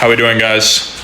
How we doing, guys?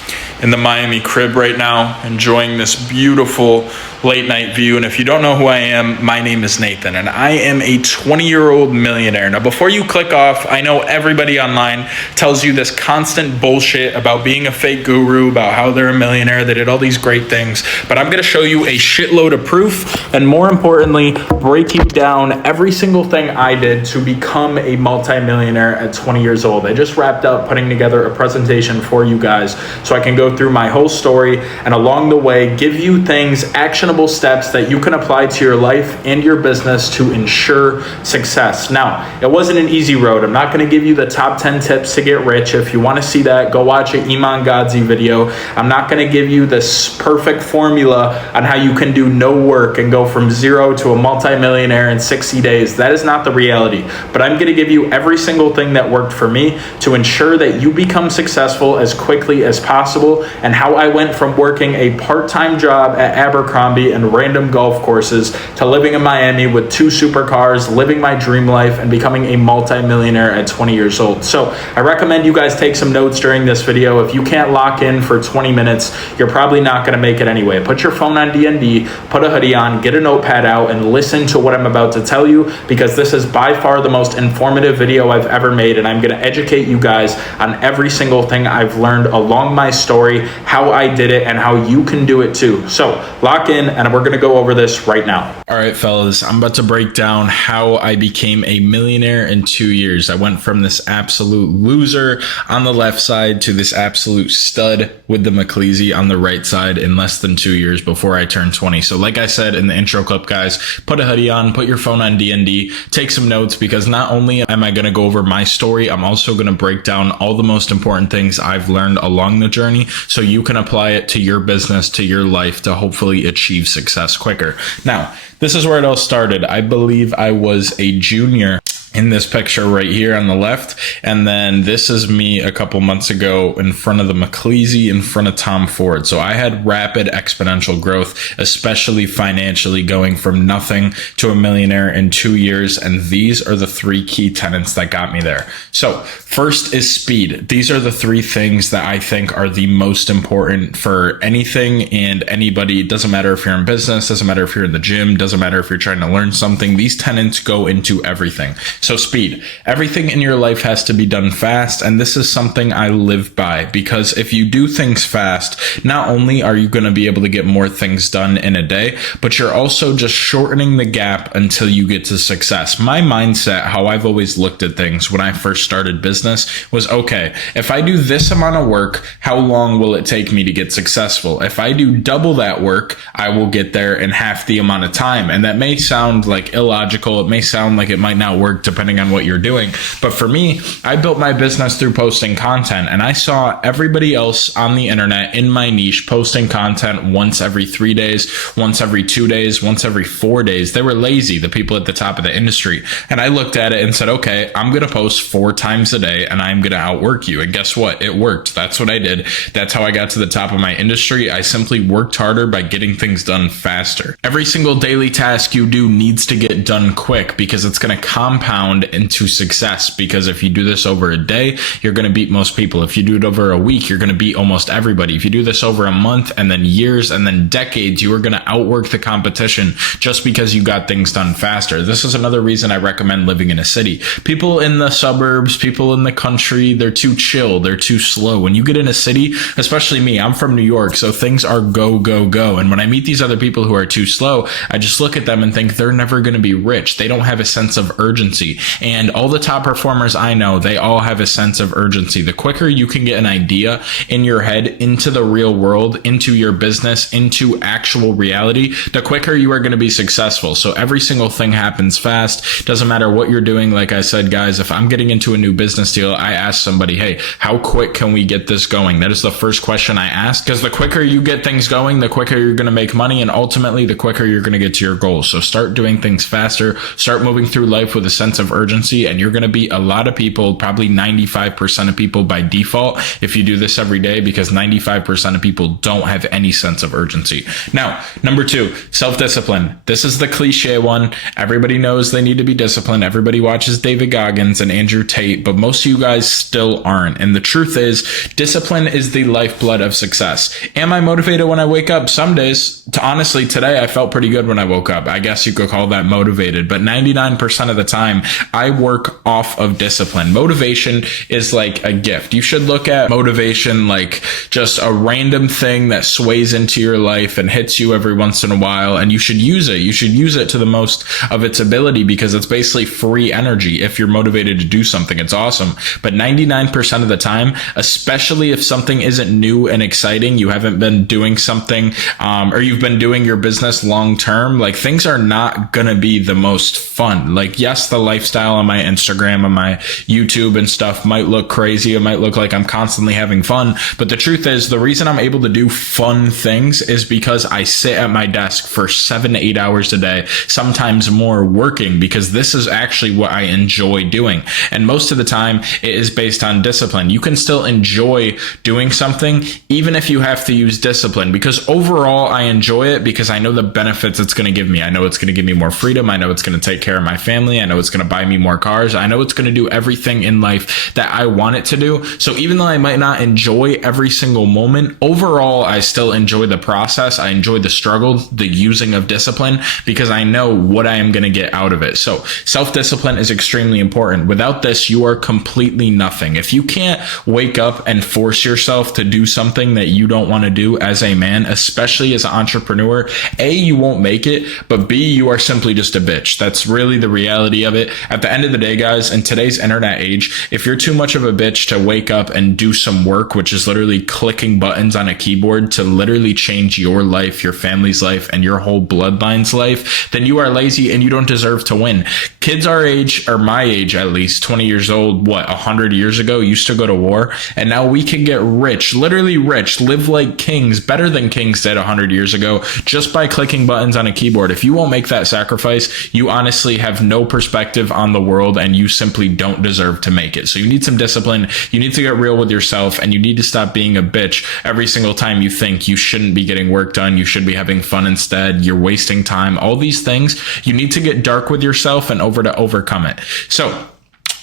In the Miami crib right now, enjoying this beautiful late night view. And if you don't know who I am, my name is Nathan, and I am a 20-year-old millionaire. Now, before you click off, I know everybody online tells you this constant bullshit about being a fake guru, about how they're a millionaire, they did all these great things, but I'm gonna show you a shitload of proof, and more importantly, break you down every single thing I did to become a multi-millionaire at 20 years old. I just wrapped up putting together a presentation for you guys so I can go through my whole story, and along the way give you things, actionable steps that you can apply to your life and your business to ensure success. Now, it wasn't an easy road. I'm not going to give you the top 10 tips to get rich. If you want to see that, go watch an Iman Godzi video. I'm not going to give you this perfect formula on how you can do no work and go from zero to a multi-millionaire in 60 days. That is not the reality, but I'm going to give you every single thing that worked for me to ensure that you become successful as quickly as possible, and how I went from working a part-time job at Abercrombie and random golf courses to living in Miami with 2 supercars, living my dream life, and becoming a multi-millionaire at 20 years old. So I recommend you guys take some notes during this video. If you can't lock in for 20 minutes, you're probably not going to make it anyway. Put your phone on D&D, put a hoodie on, get a notepad out, and listen to what I'm about to tell you, because this is by far the most informative video I've ever made, and I'm going to educate you guys on every single thing I've learned along my story, how I did it, and how you can do it too. So lock in, and we're gonna go over this right now. All right, fellas, I'm about to break down how I became a millionaire in 2 years. I went from this absolute loser on the left side to this absolute stud with the McCleasy on the right side in less than 2 years before I turned 20. So like I said in the intro clip, guys, put a hoodie on, put your phone on D&D, take some notes, because not only am I gonna go over my story, I'm also gonna break down all the most important things I've learned along the journey so you can apply it to your business, to your life, to hopefully achieve success quicker. Now, this is where it all started. I believe I was a junior in this picture right here on the left, and then this is me a couple months ago in front of the McCleasy, in front of Tom Ford. So I had rapid exponential growth, especially financially, going from nothing to a millionaire in 2 years, and these are the 3 key tenets that got me there. So first is speed. These are the 3 things that I think are the most important for anything and anybody. It doesn't matter if you're in business, doesn't matter if you're in the gym, doesn't matter if you're trying to learn something. These tenets go into everything. So speed. Everything in your life has to be done fast, and this is something I live by, because if you do things fast, not only are you going to be able to get more things done in a day, but you're also just shortening the gap until you get to success. My mindset, how I've always looked at things when I first started business, was, okay, if I do this amount of work, how long will it take me to get successful? If I do double that work, I will get there in half the amount of time. And that may sound like illogical. It may sound like it might not work depending on what you're doing. But for me, I built my business through posting content, and I saw everybody else on the internet in my niche posting content once every 3 days, once every 2 days, once every 4 days. They were lazy, the people at the top of the industry. And I looked at it and said, okay, I'm going to post 4 times a day and I'm going to outwork you. And guess what? It worked. That's what I did. That's how I got to the top of my industry. I simply worked harder by getting things done faster. Every single daily task you do needs to get done quick, because it's going to compound into success. Because if you do this over a day, you're going to beat most people. If you do it over a week, you're going to beat almost everybody. If you do this over a month, and then years, and then decades, you are going to outwork the competition just because you got things done faster. This is another reason I recommend living in a city. People in the suburbs, people in the country, they're too chill, they're too slow. When you get in a city, especially me, I'm from New York, so things are go, go, go. And when I meet these other people who are too slow, I just look at them and think they're never going to be rich. They don't have a sense of urgency. And all the top performers I know, they all have a sense of urgency. The quicker you can get an idea in your head into the real world, into your business, into actual reality, the quicker you are going to be successful. So every single thing happens fast. Doesn't matter what you're doing. Like I said, guys, if I'm getting into a new business deal, I ask somebody, hey, how quick can we get this going? That is the first question I ask, because the quicker you get things going, the quicker you're going to make money, and ultimately the quicker you're going to get to your goals. So start doing things faster, start moving through life with a sense sense of urgency, and you're going to beat a lot of people, probably 95% of people by default, if you do this every day, because 95% of people don't have any sense of urgency. Now, number 2, self-discipline. This is the cliche one. Everybody knows they need to be disciplined. Everybody watches David Goggins and Andrew Tate, but most of you guys still aren't. And the truth is, discipline is the lifeblood of success. Am I motivated when I wake up? Some days. Honestly, today I felt pretty good when I woke up. I guess you could call that motivated, but 99% of the time I work off of discipline. Motivation is like a gift. You should look at motivation like just a random thing that sways into your life and hits you every once in a while, and you should use it. You should use it to the most of its ability, because it's basically free energy. If you're motivated to do something, it's awesome. But 99% of the time, especially if something isn't new and exciting, you haven't been doing something, or you've been doing your business long term, like things are not gonna be the most fun. Like, yes, the lifestyle on my Instagram and my YouTube and stuff might look crazy. It might look like I'm constantly having fun, but the truth is, the reason I'm able to do fun things is because I sit at my desk for 7 to 8 hours a day, sometimes more, working, because this is actually what I enjoy doing. And most of the time it is based on discipline. You can still enjoy doing something even if you have to use discipline, because overall I enjoy it because I know the benefits it's going to give me. I know it's going to give me more freedom. I know it's going to take care of my family. I know it's going to buy me more cars. I know it's going to do everything in life that I want it to do. So even though I might not enjoy every single moment, overall I still enjoy the process. I enjoy the struggle, the using of discipline, because I know what I am going to get out of it. So self-discipline is extremely important. Without this, you are completely nothing. If you can't wake up and force yourself to do something that you don't want to do as a man, especially as an entrepreneur, A, you won't make it, but B, you are simply just a bitch. That's really the reality of it. At the end of the day, guys, in today's internet age, if you're too much of a bitch to wake up and do some work, which is literally clicking buttons on a keyboard to literally change your life, your family's life, and your whole bloodline's life, then you are lazy and you don't deserve to win. Kids our age, or my age at least, 20 years old, 100 years ago, used to go to war, and now we can get rich, literally rich, live like kings, better than kings did 100 years ago, just by clicking buttons on a keyboard. If you won't make that sacrifice, you honestly have no perspective on the world, and you simply don't deserve to make it. So you need some discipline, you need to get real with yourself, and you need to stop being a bitch every single time you think you shouldn't be getting work done, you should be having fun instead, you're wasting time, all these things. You need to get dark with yourself and to overcome it. So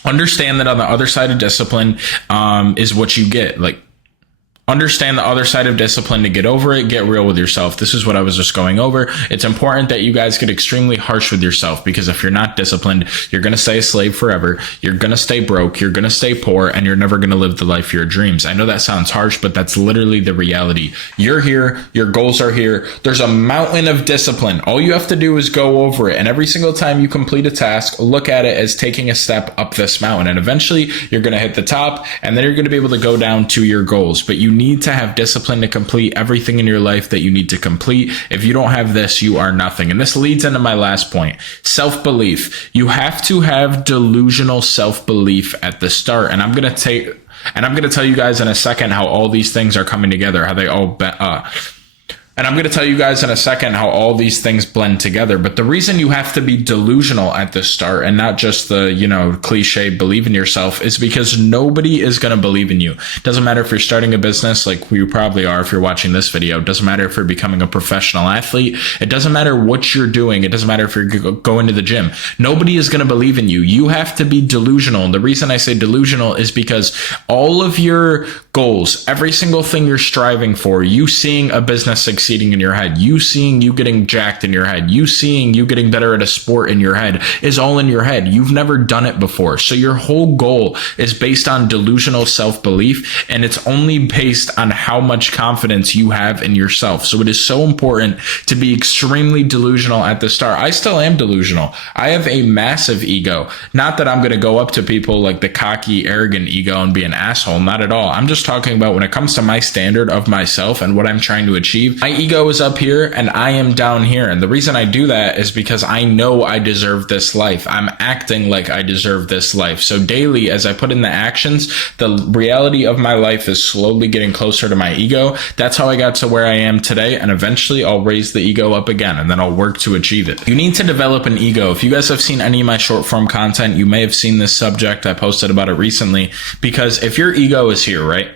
understand that on the other side of discipline is what you get. Like, understand the other side of discipline to get over it. Get real with yourself. This is what I was just going over. It's important that you guys get extremely harsh with yourself, because if you're not disciplined, you're going to stay a slave forever. You're going to stay broke. You're going to stay poor, and you're never going to live the life of your dreams. I know that sounds harsh, but that's literally the reality. You're here. Your goals are here. There's a mountain of discipline. All you have to do is go over it. And every single time you complete a task, look at it as taking a step up this mountain. And eventually you're going to hit the top, and then you're going to be able to go down to your goals. But you need to have discipline to complete everything in your life that you need to complete. If you don't have this, you are nothing. And this leads into my last point, self-belief. You have to have delusional self-belief at the start. And I'm going to tell you guys in a second how all these things are coming together, how they all And I'm going to tell you guys in a second how all these things blend together. But the reason you have to be delusional at the start and not just the, cliche believe in yourself is because nobody is going to believe in you. Doesn't matter if you're starting a business like you probably are if you're watching this video. Doesn't matter if you're becoming a professional athlete. It doesn't matter what you're doing. It doesn't matter if you're going to the gym. Nobody is going to believe in you. You have to be delusional. And the reason I say delusional is because all of your goals, every single thing you're striving for, you seeing a business succeeding in your head, you seeing you getting jacked in your head, you seeing you getting better at a sport in your head is all in your head. You've never done it before. So your whole goal is based on delusional self-belief, and it's only based on how much confidence you have in yourself. So it is so important to be extremely delusional at the start. I still am delusional. I have a massive ego. Not that I'm going to go up to people like the cocky, arrogant ego and be an asshole. Not at all. I'm just talking about when it comes to my standard of myself and what I'm trying to achieve. I ego is up here and I am down here. And the reason I do that is because I know I deserve this life. I'm acting like I deserve this life. So daily, as I put in the actions, the reality of my life is slowly getting closer to my ego. That's how I got to where I am today. And eventually I'll raise the ego up again, and then I'll work to achieve it. You need to develop an ego. If you guys have seen any of my short form content, you may have seen this subject. I posted about it recently, because if your ego is here, right?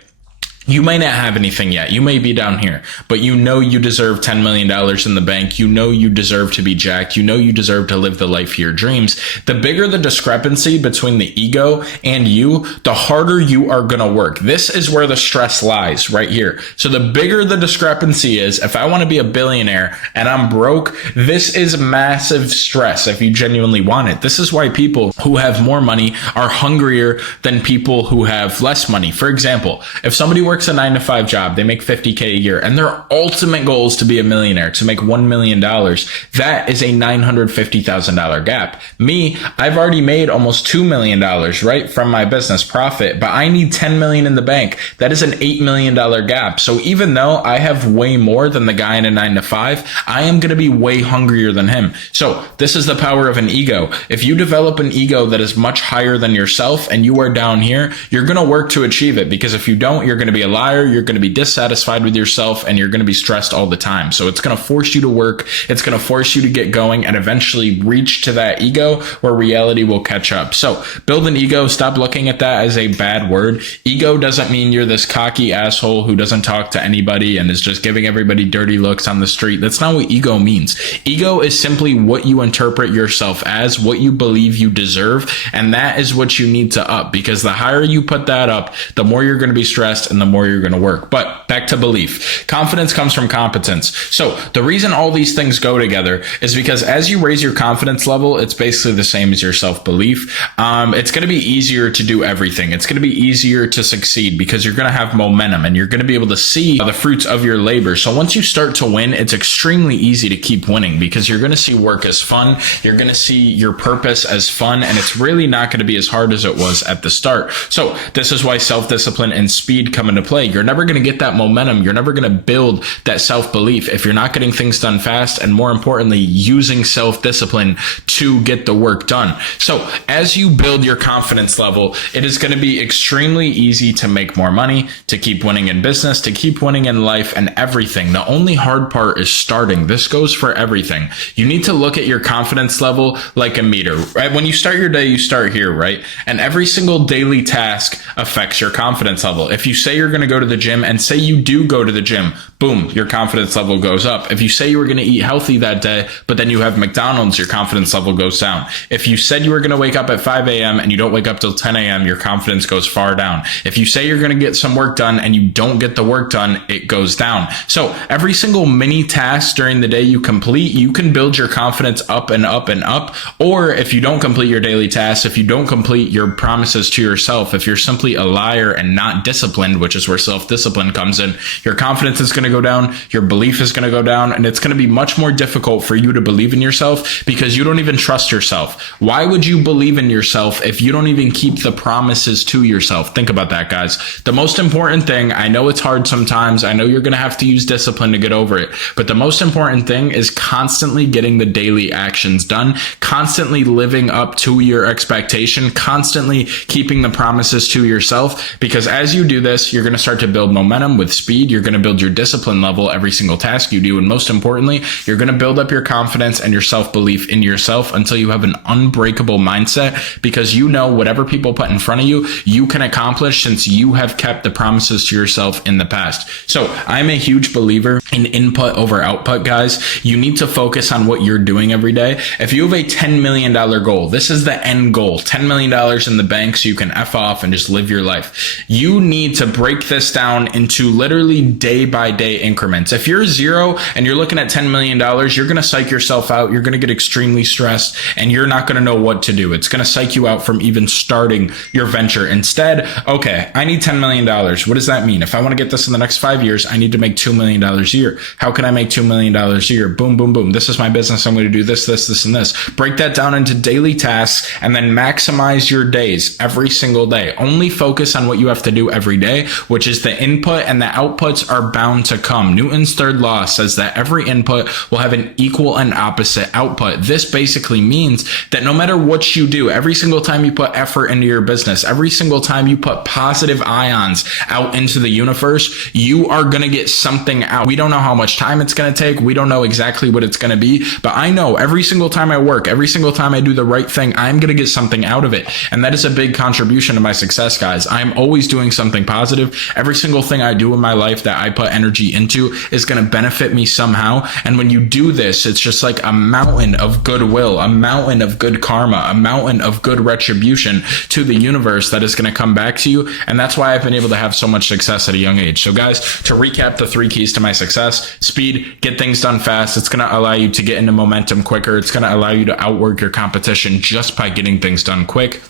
You may not have anything yet. You may be down here, but you know you deserve $10 million in the bank. You know you deserve to be jacked. You know you deserve to live the life of your dreams. The bigger the discrepancy between the ego and you, the harder you are going to work. This is where the stress lies, right here. So the bigger the discrepancy is, if I want to be a billionaire and I'm broke, this is massive stress if you genuinely want it. This is why people who have more money are hungrier than people who have less money. For example, if somebody works a 9-to-5 job, they make $50K a year, and their ultimate goal is to be a millionaire, to make $1 million. That is a $950,000 gap. Me, I've already made almost $2 million, right, from my business profit, but I need $10 million in the bank. That is an $8 million gap. So even though I have way more than the guy in a 9-to-5, I am going to be way hungrier than him. So this is the power of an ego. If you develop an ego that is much higher than yourself and you are down here, you're going to work to achieve it, because if you don't, you're going to be a liar, you're going to be dissatisfied with yourself, and you're going to be stressed all the time. So it's going to force you to work, it's going to force you to get going and eventually reach to that ego where reality will catch up. So build an ego. Stop looking at that as a bad word. Ego doesn't mean you're this cocky asshole who doesn't talk to anybody and is just giving everybody dirty looks on the street. That's not what ego means. Ego is simply what you interpret yourself as, what you believe you deserve, and that is what you need to up, because the higher you put that up, the more you're going to be stressed and the more you're going to work. But back to belief. Confidence comes from competence. So the reason all these things go together is because as you raise your confidence level, it's basically the same as your self-belief. It's going to be easier to do everything. It's going to be easier to succeed because you're going to have momentum and you're going to be able to see the fruits of your labor. So once you start to win, it's extremely easy to keep winning because you're going to see work as fun. You're going to see your purpose as fun, and it's really not going to be as hard as it was at the start. So this is why self-discipline and speed come into play. You're never going to get that momentum. You're never going to build that self-belief if you're not getting things done fast, and more importantly, using self-discipline to get the work done. So as you build your confidence level, it is going to be extremely easy to make more money, to keep winning in business, to keep winning in life and everything. The only hard part is starting. This goes for everything. You need to look at your confidence level like a meter, right? When you start your day, you start here, right? And every single daily task affects your confidence level. If you say you're going to go to the gym, and say you do go to the gym, boom, your confidence level goes up. If you say you were going to eat healthy that day, but then you have McDonald's, your confidence level goes down. If you said you were going to wake up at 5 a.m. and you don't wake up till 10 a.m., your confidence goes far down. If you say you're going to get some work done and you don't get the work done, it goes down. So every single mini task during the day you complete, you can build your confidence up and up and up. Or if you don't complete your daily tasks, if you don't complete your promises to yourself, if you're simply a liar and not disciplined, which is where self-discipline comes in, your confidence is going to go down, your belief is going to go down, and it's going to be much more difficult for you to believe in yourself because you don't even trust yourself. Why would you believe in yourself if you don't even keep the promises to yourself? Think about that, guys. The most important thing, I know it's hard sometimes, I know you're going to have to use discipline to get over it, but the most important thing is constantly getting the daily actions done, constantly living up to your expectation, constantly keeping the promises to yourself, because as you do this, you're going to start to build momentum with speed. You're going to build your discipline level every single task you do. And most importantly, you're going to build up your confidence and your self-belief in yourself until you have an unbreakable mindset, because you know whatever people put in front of you, you can accomplish since you have kept the promises to yourself in the past. So I'm a huge believer in input over output, guys. You need to focus on what you're doing every day. If you have a $10 million goal, this is the end goal, $10 million in the bank so you can F off and just live your life. You need to break this down into literally day by day increments. If you're zero and you're looking at $10 million, you're going to psych yourself out. You're going to get extremely stressed and you're not going to know what to do. It's going to psych you out from even starting your venture. Instead, okay, I need $10 million. What does that mean? If I want to get this in the next 5 years, I need to make $2 million a year. How can I make $2 million a year? Boom, boom, boom. This is my business. I'm going to do this, this, this, and this. Break that down into daily tasks and then maximize your days every single day. Only focus on what you have to do every day which is the input and the outputs are bound to come. Newton's third law says that every input will have an equal and opposite output. This basically means that no matter what you do, every single time you put effort into your business, every single time you put positive ions out into the universe, you are going to get something out. We don't know how much time it's going to take. We don't know exactly what it's going to be, but I know every single time I work, every single time I do the right thing, I'm going to get something out of it. And that is a big contribution to my success, guys. I'm always doing something positive. Every single thing I do in my life that I put energy into is going to benefit me somehow. And when you do this, it's just like a mountain of goodwill, a mountain of good karma, a mountain of good retribution to the universe that is going to come back to you. And that's why I've been able to have so much success at a young age. So guys, to recap the 3 keys to my success: speed, get things done fast. It's going to allow you to get into momentum quicker. It's going to allow you to outwork your competition just by getting things done quick.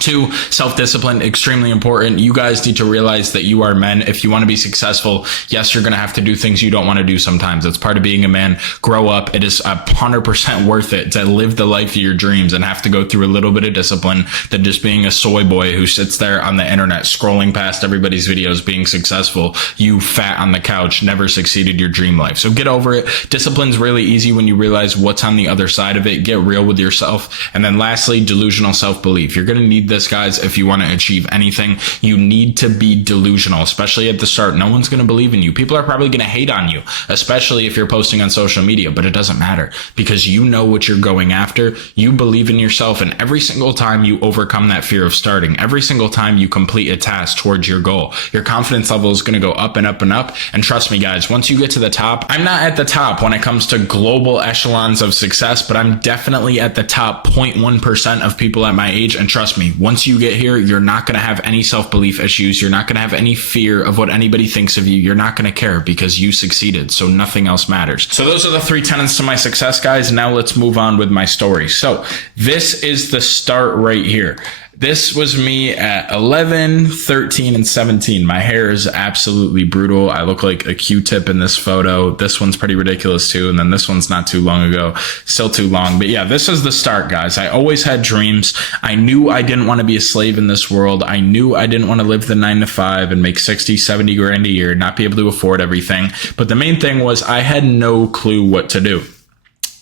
2, self-discipline, extremely important. You guys need to realize that you are men. If you want to be successful, yes, you're going to have to do things you don't want to do sometimes. It's part of being a man. Grow up. It is 100% worth it to live the life of your dreams and have to go through a little bit of discipline than just being a soy boy who sits there on the internet scrolling past everybody's videos being successful. You fat on the couch, never succeeded your dream life. So get over it. Discipline's really easy when you realize what's on the other side of it. Get real with yourself. And then lastly, delusional self-belief. You're going to need this, guys. If you want to achieve anything, you need to be delusional, especially at the start. No one's going to believe in you. People are probably going to hate on you, especially if you're posting on social media, but it doesn't matter because you know what you're going after. You believe in yourself, and every single time you overcome that fear of starting, every single time you complete a task towards your goal, your confidence level is going to go up and up and up. And trust me, guys, once you get to the top, I'm not at the top when it comes to global echelons of success, but I'm definitely at the top 0.1% of people at my age. And trust me, once you get here, you're not going to have any self-belief issues. You're not going to have any fear of what anybody thinks of you. You're not going to care because you succeeded. So nothing else matters. So those are the 3 tenets to my success, guys. Now let's move on with my story. So this is the start right here. This was me at 11, 13, and 17. My hair is absolutely brutal. I look like a Q-tip in this photo. This one's pretty ridiculous too. And then this one's not too long ago, still too long. But yeah, this is the start, guys. I always had dreams. I knew I didn't want to be a slave in this world. I knew I didn't want to live the 9 to 5 and make 60, 70 grand a year, not be able to afford everything. But the main thing was I had no clue what to do.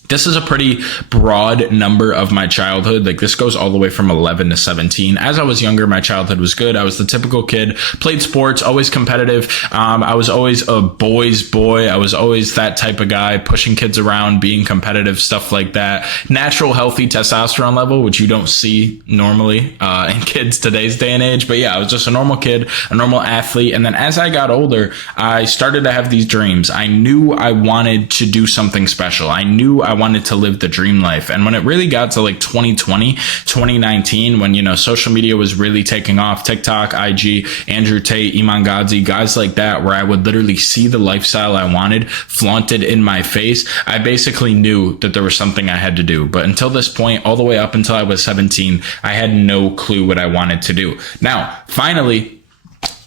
This is a pretty broad number of my childhood. Like this goes all the way from 11 to 17. As I was younger, my childhood was good. I was the typical kid, played sports, always competitive. I was always a boy's boy. I was always that type of guy, pushing kids around, being competitive, stuff like that. Natural, healthy testosterone level, which you don't see normally in kids today's day and age. But yeah, I was just a normal kid, a normal athlete. And then as I got older, I started to have these dreams. I knew I wanted to do something special. I knew I wanted to live the dream life. And when it really got to like 2020, 2019, when, you know, social media was really taking off, TikTok, IG, Andrew Tate, Iman Gadzhi, guys like that, where I would literally see the lifestyle I wanted flaunted in my face, I basically knew that there was something I had to do. But until this point, all the way up until I was 17, I had no clue what I wanted to do. Now, finally,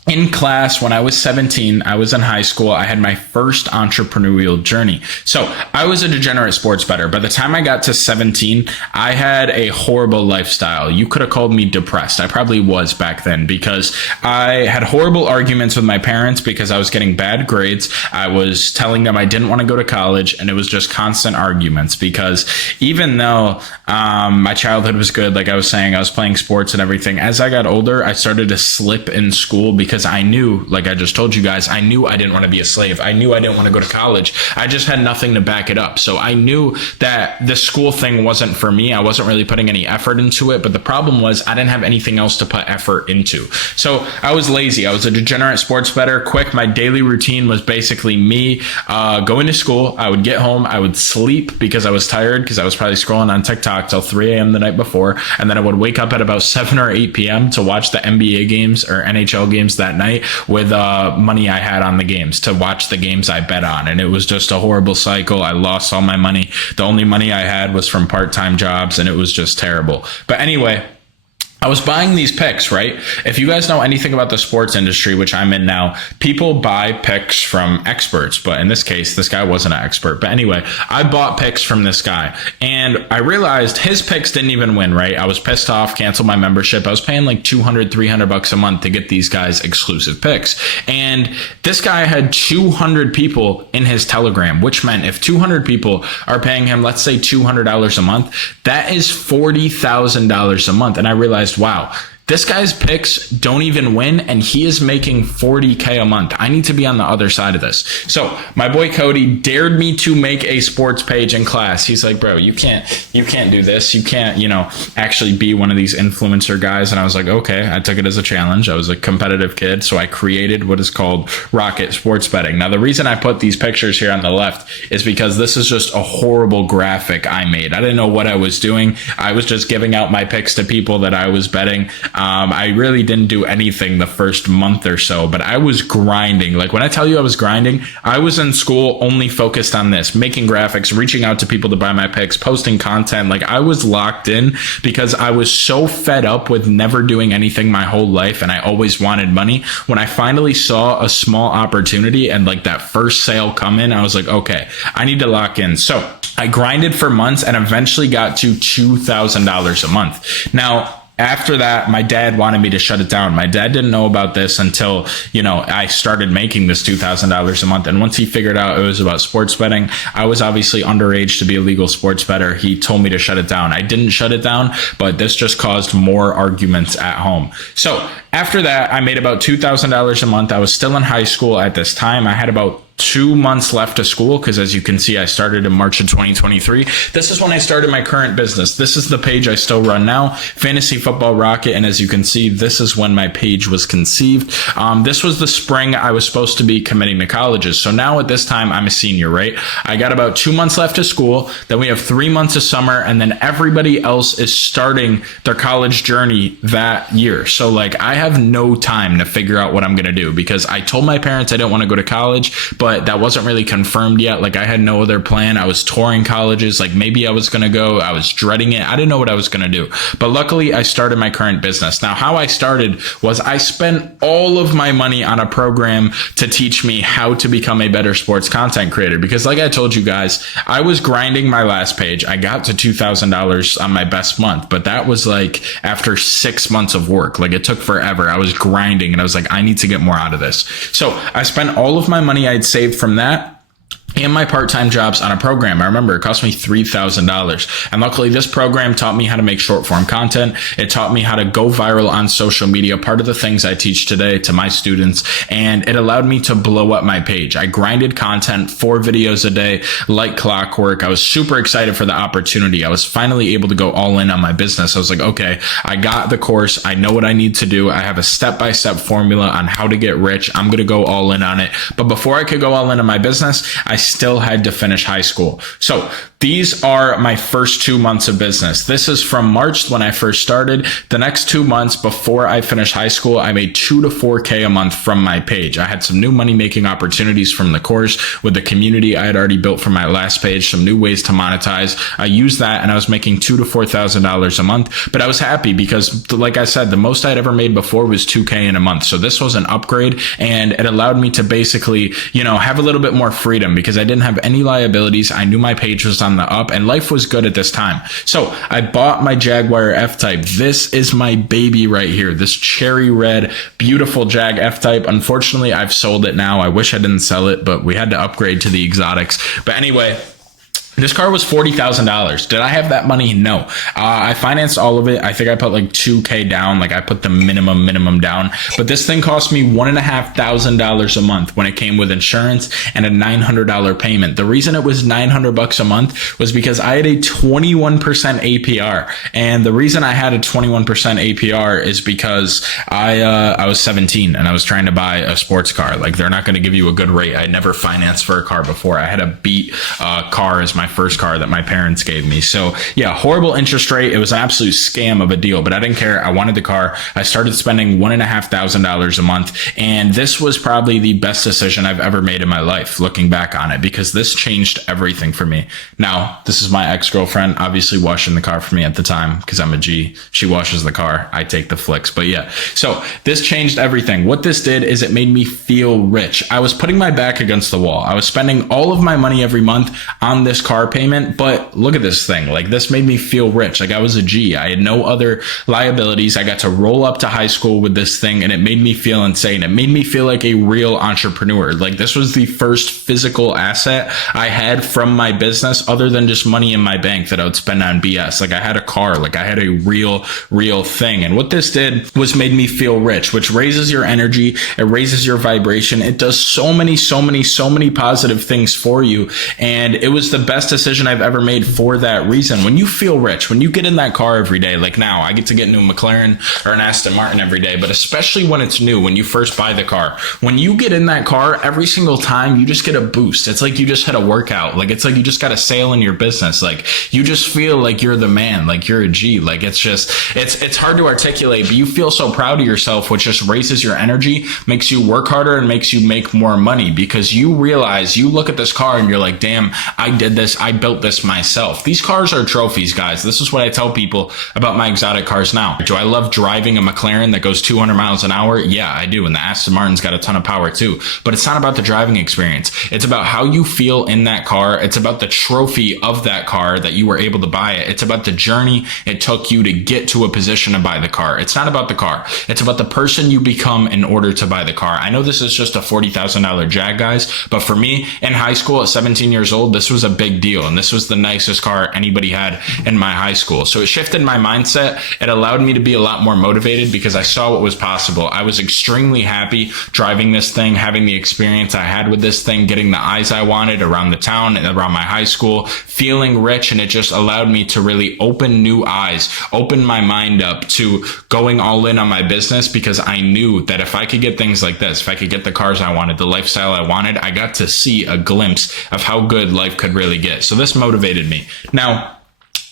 in class, when I was 17, I was in high school, I had my first entrepreneurial journey. So I was a degenerate sports bettor. By the time I got to 17, I had a horrible lifestyle. You could have called me depressed. I probably was back then because I had horrible arguments with my parents because I was getting bad grades. I was telling them I didn't want to go to college, and it was just constant arguments because even though my childhood was good, like I was saying, I was playing sports and everything. As I got older, I started to slip in school because I knew, like I just told you guys, I knew I didn't want to be a slave. I knew I didn't want to go to college. I just had nothing to back it up. So I knew that the school thing wasn't for me. I wasn't really putting any effort into it. But the problem was I didn't have anything else to put effort into. So I was lazy. I was a degenerate sports bettor. Quick, my daily routine was basically me going to school. I would get home. I would sleep because I was tired because I was probably scrolling on TikTok till 3 a.m. the night before. And then I would wake up at about 7 or 8 p.m. to watch the NBA games or NHL games that night with money I had on the games to watch the games I bet on. And it was just a horrible cycle. I lost all my money. The only money I had was from part-time jobs, and it was just terrible. But anyway, I was buying these picks, right? If you guys know anything about the sports industry, which I'm in now, people buy picks from experts. But in this case, this guy wasn't an expert. But anyway, I bought picks from this guy and I realized his picks didn't even win, right? I was pissed off, canceled my membership. I was paying like 200, 300 bucks a month to get these guys exclusive picks. And this guy had 200 people in his Telegram, which meant if 200 people are paying him, let's say $200 a month, that is $40,000 a month. And I realized, wow, this guy's picks don't even win and he is making $40K a month. I need to be on the other side of this. So my boy Cody dared me to make a sports page in class. He's like, bro, you can't do this. You can't, actually be one of these influencer guys. And I was like, okay, I took it as a challenge. I was a competitive kid. So I created what is called Rocket Sports Betting. Now, the reason I put these pictures here on the left is because this is just a horrible graphic I made. I didn't know what I was doing. I was just giving out my picks to people that I was betting. I really didn't do anything the first month or so, but I was grinding. Like when I tell you I was grinding, I was in school only focused on this, making graphics, reaching out to people to buy my picks, posting content. Like I was locked in because I was so fed up with never doing anything my whole life and I always wanted money. When I finally saw a small opportunity and like that first sale come in, I was like, okay, I need to lock in. So I grinded for months and eventually got to $2,000 a month. Now, after that, my dad wanted me to shut it down. My dad didn't know about this until, I started making this $2,000 a month. And once he figured out it was about sports betting, I was obviously underage to be a legal sports bettor. He told me to shut it down. I didn't shut it down, but this just caused more arguments at home. So after that, I made about $2,000 a month. I was still in high school at this time. I had about 2 months left of school because, as you can see, I started in March of 2023. This is when I started my current business. This is the page I still run now, Fantasy Football Rocket. And as you can see, this is when my page was conceived. This was the spring I was supposed to be committing to colleges. So now at this time, I'm a senior, right? I got about 2 months left of school. Then we have 3 months of summer. And then everybody else is starting their college journey that year. So like I have no time to figure out what I'm going to do because I told my parents I didn't want to go to college, but that wasn't really confirmed yet. Like I had no other plan. I was touring colleges. Like maybe I was going to go. I was dreading it. I didn't know what I was going to do. But luckily I started my current business. Now, how I started was I spent all of my money on a program to teach me how to become a better sports content creator. Because like I told you guys, I was grinding my last page. I got to $2,000 on my best month, but that was like after 6 months of work. Like it took forever. I was grinding and I was like, I need to get more out of this. So I spent all of my money I'd saved from that and my part-time jobs on a program. I remember it cost me $3,000. And luckily this program taught me how to make short form content. It taught me how to go viral on social media, part of the things I teach today to my students. And it allowed me to blow up my page. I grinded content, 4 videos a day, like clockwork. I was super excited for the opportunity. I was finally able to go all in on my business. I was like, okay, I got the course. I know what I need to do. I have a step-by-step formula on how to get rich. I'm going to go all in on it. But before I could go all in on my business, I still had to finish high school. So these are my first 2 months of business. This is from March when I first started. The next 2 months before I finished high school, I made 2 to 4K a month from my page. I had some new money making opportunities from the course with the community I had already built from my last page, some new ways to monetize. I used that and I was making $2,000 to $4,000 a month, but I was happy because like I said, the most I'd ever made before was 2K in a month. So this was an upgrade and it allowed me to basically, have a little bit more freedom because I didn't have any liabilities. I knew my page was on the up and life was good at this time. So I bought my Jaguar F-Type. This is my baby right here. This cherry red, beautiful Jag F-Type. Unfortunately, I've sold it now. I wish I didn't sell it, but we had to upgrade to the exotics. But anyway, this car was $40,000. Did I have that money? No. I financed all of it. I think I put like $2K down. Like I put the minimum down. But this thing cost me $1,500 a month when it came with insurance and a $900 payment. The reason it was $900 a month was because I had a 21% APR. And the reason I had a 21% APR is because I was 17 and I was trying to buy a sports car. Like they're not going to give you a good rate. I never financed for a car before. I had a beat car as my first car that my parents gave me. So yeah, horrible interest rate. It was an absolute scam of a deal, but I didn't care. I wanted the car. I started spending $1,500 a month. And this was probably the best decision I've ever made in my life, looking back on it, because this changed everything for me. Now, this is my ex-girlfriend, obviously washing the car for me at the time, because I'm a G. She washes the car. I take the flicks. But yeah, so this changed everything. What this did is it made me feel rich. I was putting my back against the wall. I was spending all of my money every month on this car payment, but look at this thing. Like, this made me feel rich. Like, I was a G. I had no other liabilities. I got to roll up to high school with this thing, and it made me feel insane. It made me feel like a real entrepreneur. Like, this was the first physical asset I had from my business other than just money in my bank that I would spend on BS. Like, I had a car. Like, I had a real thing. And what this did was made me feel rich, which raises your energy. It raises your vibration. It does so many positive things for you. And it was the best decision I've ever made for that reason. When you feel rich, when you get in that car every day, like now I get to get into a McLaren or an Aston Martin every day, but especially when it's new, when you first buy the car, when you get in that car every single time, you just get a boost. It's like you just had a workout. Like, it's like you just got a sale in your business. Like, you just feel like you're the man, like you're a G. Like, it's just, it's hard to articulate, but you feel so proud of yourself, which just raises your energy, makes you work harder, and makes you make more money, because you realize, you look at this car and you're like, damn, I did this. I built this myself. These cars are trophies, guys. This is what I tell people about my exotic cars now. Do I love driving a McLaren that goes 200 miles an hour? Yeah, I do. And the Aston Martin's got a ton of power too, but it's not about the driving experience. It's about how you feel in that car. It's about the trophy of that car that you were able to buy it. It's about the journey it took you to get to a position to buy the car. It's not about the car. It's about the person you become in order to buy the car. I know this is just a $40,000 Jag, guys, but for me in high school at 17 years old, this was a big deal. And this was the nicest car anybody had in my high school. So it shifted my mindset. It allowed me to be a lot more motivated because I saw what was possible. I was extremely happy driving this thing, having the experience I had with this thing, getting the eyes I wanted around the town and around my high school, feeling rich. And it just allowed me to really open new eyes, open my mind up to going all in on my business, because I knew that if I could get things like this, if I could get the cars I wanted, the lifestyle I wanted, I got to see a glimpse of how good life could really get. So this motivated me. Now,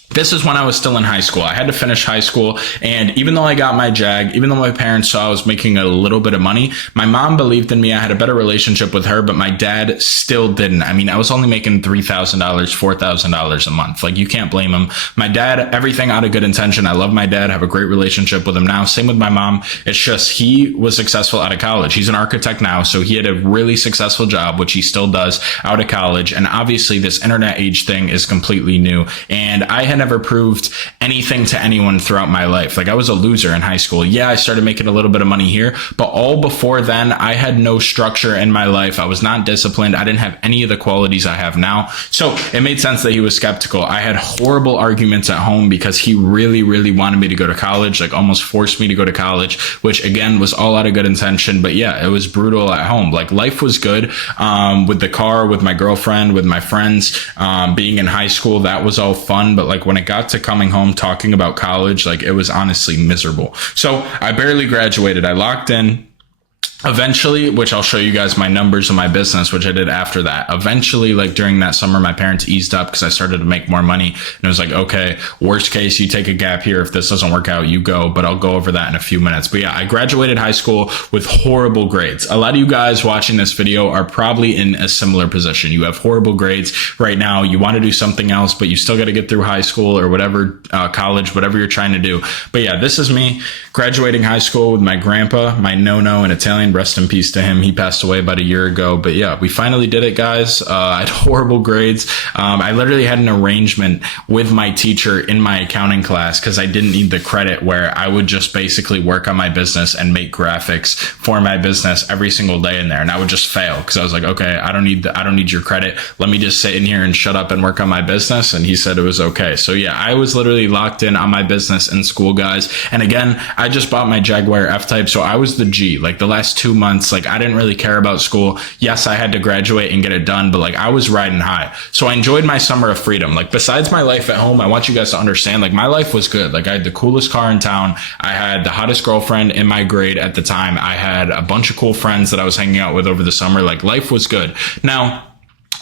this is when I was still in high school. I had to finish high school. And even though I got my Jag, even though my parents saw I was making a little bit of money, my mom believed in me. I had a better relationship with her, but my dad still didn't. I mean, I was only making $3,000, $4,000 a month. Like, you can't blame him. My dad, everything out of good intention. I love my dad, have a great relationship with him now. Same with my mom. It's just, he was successful out of college. He's an architect now. So he had a really successful job, which he still does out of college. And obviously this internet age thing is completely new. And I had never proved anything to anyone throughout my life. Like, I was a loser in high school. Yeah, I started making a little bit of money here, but all before then, I had no structure in my life. I was not disciplined. I didn't have any of the qualities I have now. So it made sense that he was skeptical. I had horrible arguments at home because he really wanted me to go to college, like almost forced me to go to college, which again was all out of good intention. But yeah, it was brutal at home. Like, life was good with the car, with my girlfriend, with my friends, being in high school. That was all fun. But like, when it got to coming home talking about college, like, it was honestly miserable. So I barely graduated. I locked in. Eventually, which I'll show you guys my numbers of my business, which I did after that. Eventually, like during that summer, my parents eased up because I started to make more money. And it was like, okay, worst case, you take a gap here. If this doesn't work out, you go. But I'll go over that in a few minutes. But yeah, I graduated high school with horrible grades. A lot of you guys watching this video are probably in a similar position. You have horrible grades right now. You want to do something else, but you still got to get through high school or whatever, college, whatever you're trying to do. But yeah, this is me graduating high school with my grandpa, my no-no, an Italian. Rest in peace to him. He passed away about a year ago. But yeah, we finally did it, guys. I had horrible grades. I literally had an arrangement with my teacher in my accounting class because I didn't need the credit, where I would just basically work on my business and make graphics for my business every single day in there. And I would just fail because I was like, okay, I don't need your credit. Let me just sit in here and shut up and work on my business. And he said it was okay. So yeah, I was literally locked in on my business in school, guys. And again, I just bought my Jaguar F-Type. So I was the G. Like, the last 2 months, like, I didn't really care about school. Yes, I had to graduate and get it done, but like, I was riding high. So I enjoyed my summer of freedom. Like, besides my life at home, I want you guys to understand, like, my life was good. Like, I had the coolest car in town. I had the hottest girlfriend in my grade at the time. I had a bunch of cool friends that I was hanging out with over the summer. Like, life was good. Now,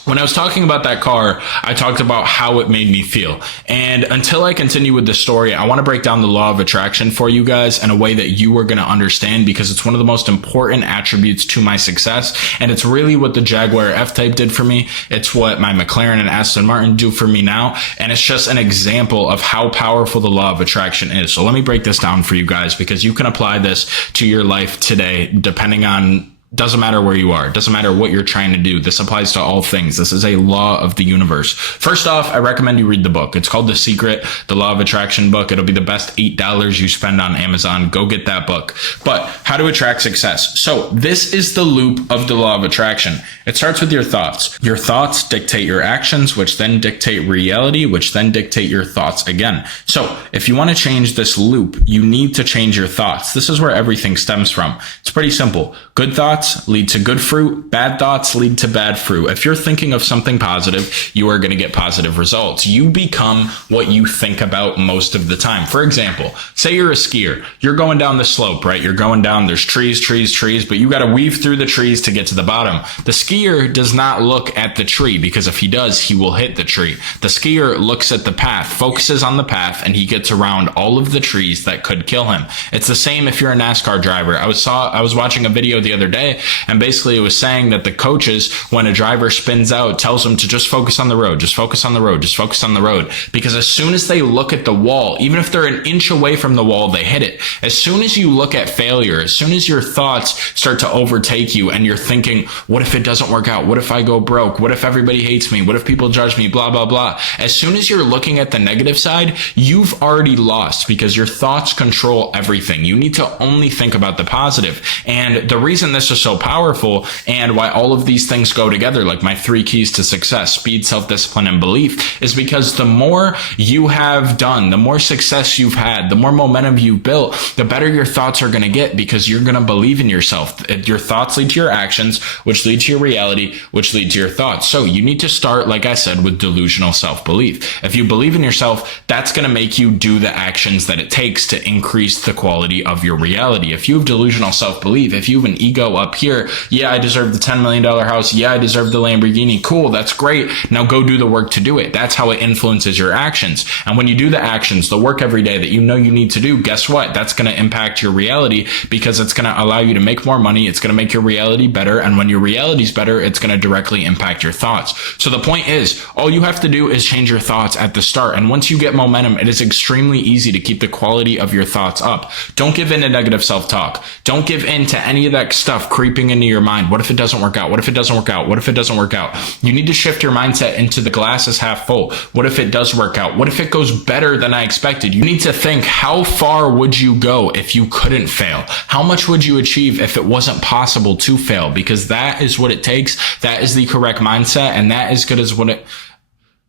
When I was talking about that car, I talked about how it made me feel. And until I continue with the story, I want to break down the law of attraction for you guys in a way that you are going to understand, because it's one of the most important attributes to my success. And it's really what the Jaguar F-Type did for me. It's what my McLaren and Aston Martin do for me now. And it's just an example of how powerful the law of attraction is. So let me break this down for you guys, because you can apply this to your life today, depending on, doesn't matter where you are. Doesn't matter what you're trying to do. This applies to all things. This is a law of the universe. First off, I recommend you read the book. It's called The Secret, the Law of Attraction book. It'll be the best $8 you spend on Amazon. Go get that book. But how to attract success. So this is the loop of the law of attraction. It starts with your thoughts. Your thoughts dictate your actions, which then dictate reality, which then dictate your thoughts again. So if you want to change this loop, you need to change your thoughts. This is where everything stems from. It's pretty simple. Good thoughts lead to good fruit. Bad thoughts lead to bad fruit. If you're thinking of something positive, you are going to get positive results. You become what you think about most of the time. For example, say you're a skier. You're going down the slope, right? You're going down, there's trees, but you got to weave through the trees to get to the bottom. The skier does not look at the tree, because if he does, he will hit the tree. The skier looks at the path, focuses on the path, and he gets around all of the trees that could kill him. It's the same if you're a NASCAR driver. I was watching a video the other day, and basically it was saying that the coaches, when a driver spins out, tells them to just focus on the road, just focus on the road, just focus on the road. Because as soon as they look at the wall, even if they're an inch away from the wall, they hit it. As soon as you look at failure, as soon as your thoughts start to overtake you and you're thinking, what if it doesn't work out? What if I go broke? What if everybody hates me? What if people judge me? Blah, blah, blah. As soon as you're looking at the negative side, you've already lost, because your thoughts control everything. You need to only think about the positive. And the reason this is so powerful, and why all of these things go together, like my 3 keys to success, speed, self-discipline, and belief, is because the more you have done, the more success you've had, the more momentum you've built, the better your thoughts are going to get, because you're going to believe in yourself. Your thoughts lead to your actions, which lead to your reality, which lead to your thoughts. So you need to start, like I said, with delusional self-belief. If you believe in yourself, that's going to make you do the actions that it takes to increase the quality of your reality. If you have delusional self-belief, if you have an ego up here, yeah, I deserve the $10 million house. Yeah, I deserve the Lamborghini. Cool. That's great. Now go do the work to do it. That's how it influences your actions. And when you do the actions, the work every day that you know you need to do, guess what? That's going to impact your reality, because it's going to allow you to make more money. It's going to make your reality better. And when your reality is better, it's going to directly impact your thoughts. So the point is, all you have to do is change your thoughts at the start. And once you get momentum, it is extremely easy to keep the quality of your thoughts up. Don't give in to negative self-talk. Don't give in to any of that stuff creeping into your mind. What if it doesn't work out? What if it doesn't work out? What if it doesn't work out? You need to shift your mindset into the glass is half full. What if it does work out? What if it goes better than I expected? You need to think, how far would you go if you couldn't fail? How much would you achieve if it wasn't possible to fail? Because that is what it takes. That is the correct mindset, and that is good as what it...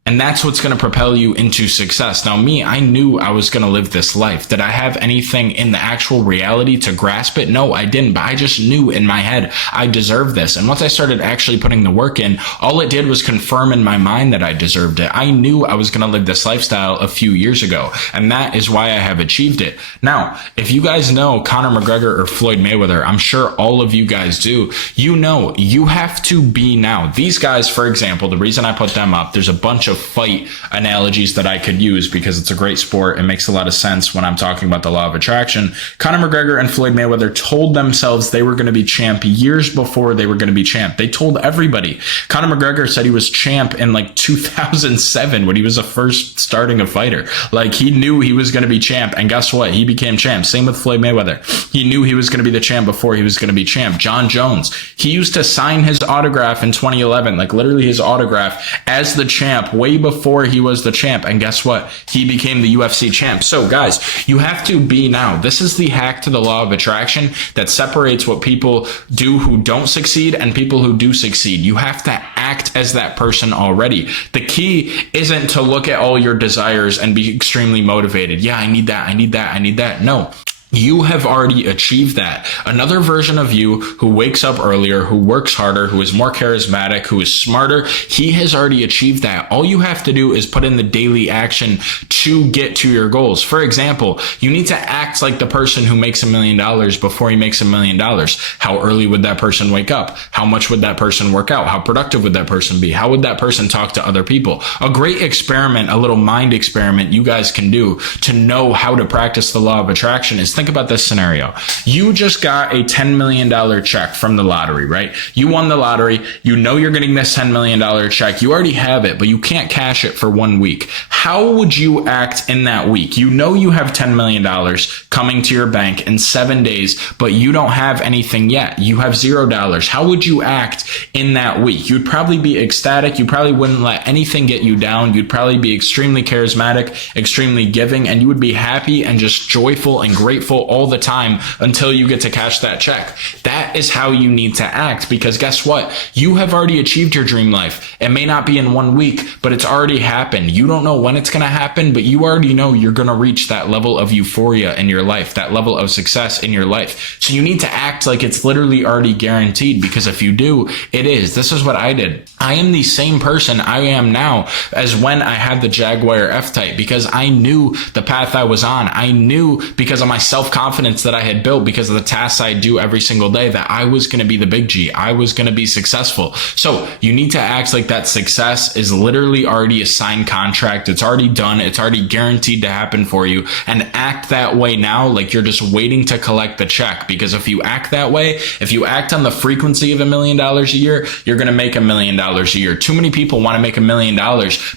And that's what's going to propel you into success. Now, me, I knew I was going to live this life. Did I have anything in the actual reality to grasp it? No, I didn't. But I just knew in my head I deserved this. And once I started actually putting the work in, all it did was confirm in my mind that I deserved it. I knew I was going to live this lifestyle a few years ago. And that is why I have achieved it. Now, if you guys know Conor McGregor or Floyd Mayweather, I'm sure all of you guys do, you know you have to be now. These guys, for example, the reason I put them up, there's a bunch of fight analogies that I could use because it's a great sport. It makes a lot of sense when I'm talking about the law of attraction. Conor McGregor and Floyd Mayweather told themselves they were going to be champ years before they were going to be champ. They told everybody. Conor McGregor said he was champ in like 2007 when he was a first starting a fighter. Like, he knew he was going to be champ, and guess what? He became champ. Same with Floyd Mayweather. He knew he was going to be the champ before he was going to be champ. John Jones, he used to sign his autograph in 2011, like literally his autograph, as the champ way before he was the champ. And guess what? He became the UFC champ. So guys, you have to be now. This is the hack to the law of attraction that separates what people do who don't succeed and people who do succeed. You have to act as that person already. The key isn't to look at all your desires and be extremely motivated. Yeah, I need that. I need that. I need that. No. You have already achieved that. Another version of you who wakes up earlier, who works harder, who is more charismatic, who is smarter, he has already achieved that. All you have to do is put in the daily action to get to your goals. For example, you need to act like the person who makes $1 million before he makes $1 million. How early would that person wake up? How much would that person work out? How productive would that person be? How would that person talk to other people? A great experiment, a little mind experiment you guys can do to know how to practice the law of attraction is think about this scenario. You just got a $10 million check from the lottery, right? You won the lottery. You know you're getting this $10 million check. You already have it, but you can't cash it for 1 week. How would you act in that week? You know you have $10 million coming to your bank in 7 days, but you don't have anything yet. You have $0. How would you act in that week? You'd probably be ecstatic. You probably wouldn't let anything get you down. You'd probably be extremely charismatic, extremely giving, and you would be happy and just joyful and grateful all the time until you get to cash that check. That is how you need to act, because guess what? You have already achieved your dream life. It may not be in 1 week, but it's already happened. You don't know when it's going to happen, but you already know you're going to reach that level of euphoria in your life, that level of success in your life. So you need to act like it's literally already guaranteed, because if you do, it is. This is what I did. I am the same person I am now as when I had the Jaguar F-Type, because I knew the path I was on. I knew because of my self-confidence that I had built, because of the tasks I do every single day, that I was going to be the big G. I was going to be successful. So you need to act like that success is literally already a signed contract. It's already done. It's already guaranteed to happen for you, and act that way now, like you're just waiting to collect the check. Because if you act that way, if you act on the frequency of $1 million a year, you're going to make $1 million a year. Too many people want to make $1 million,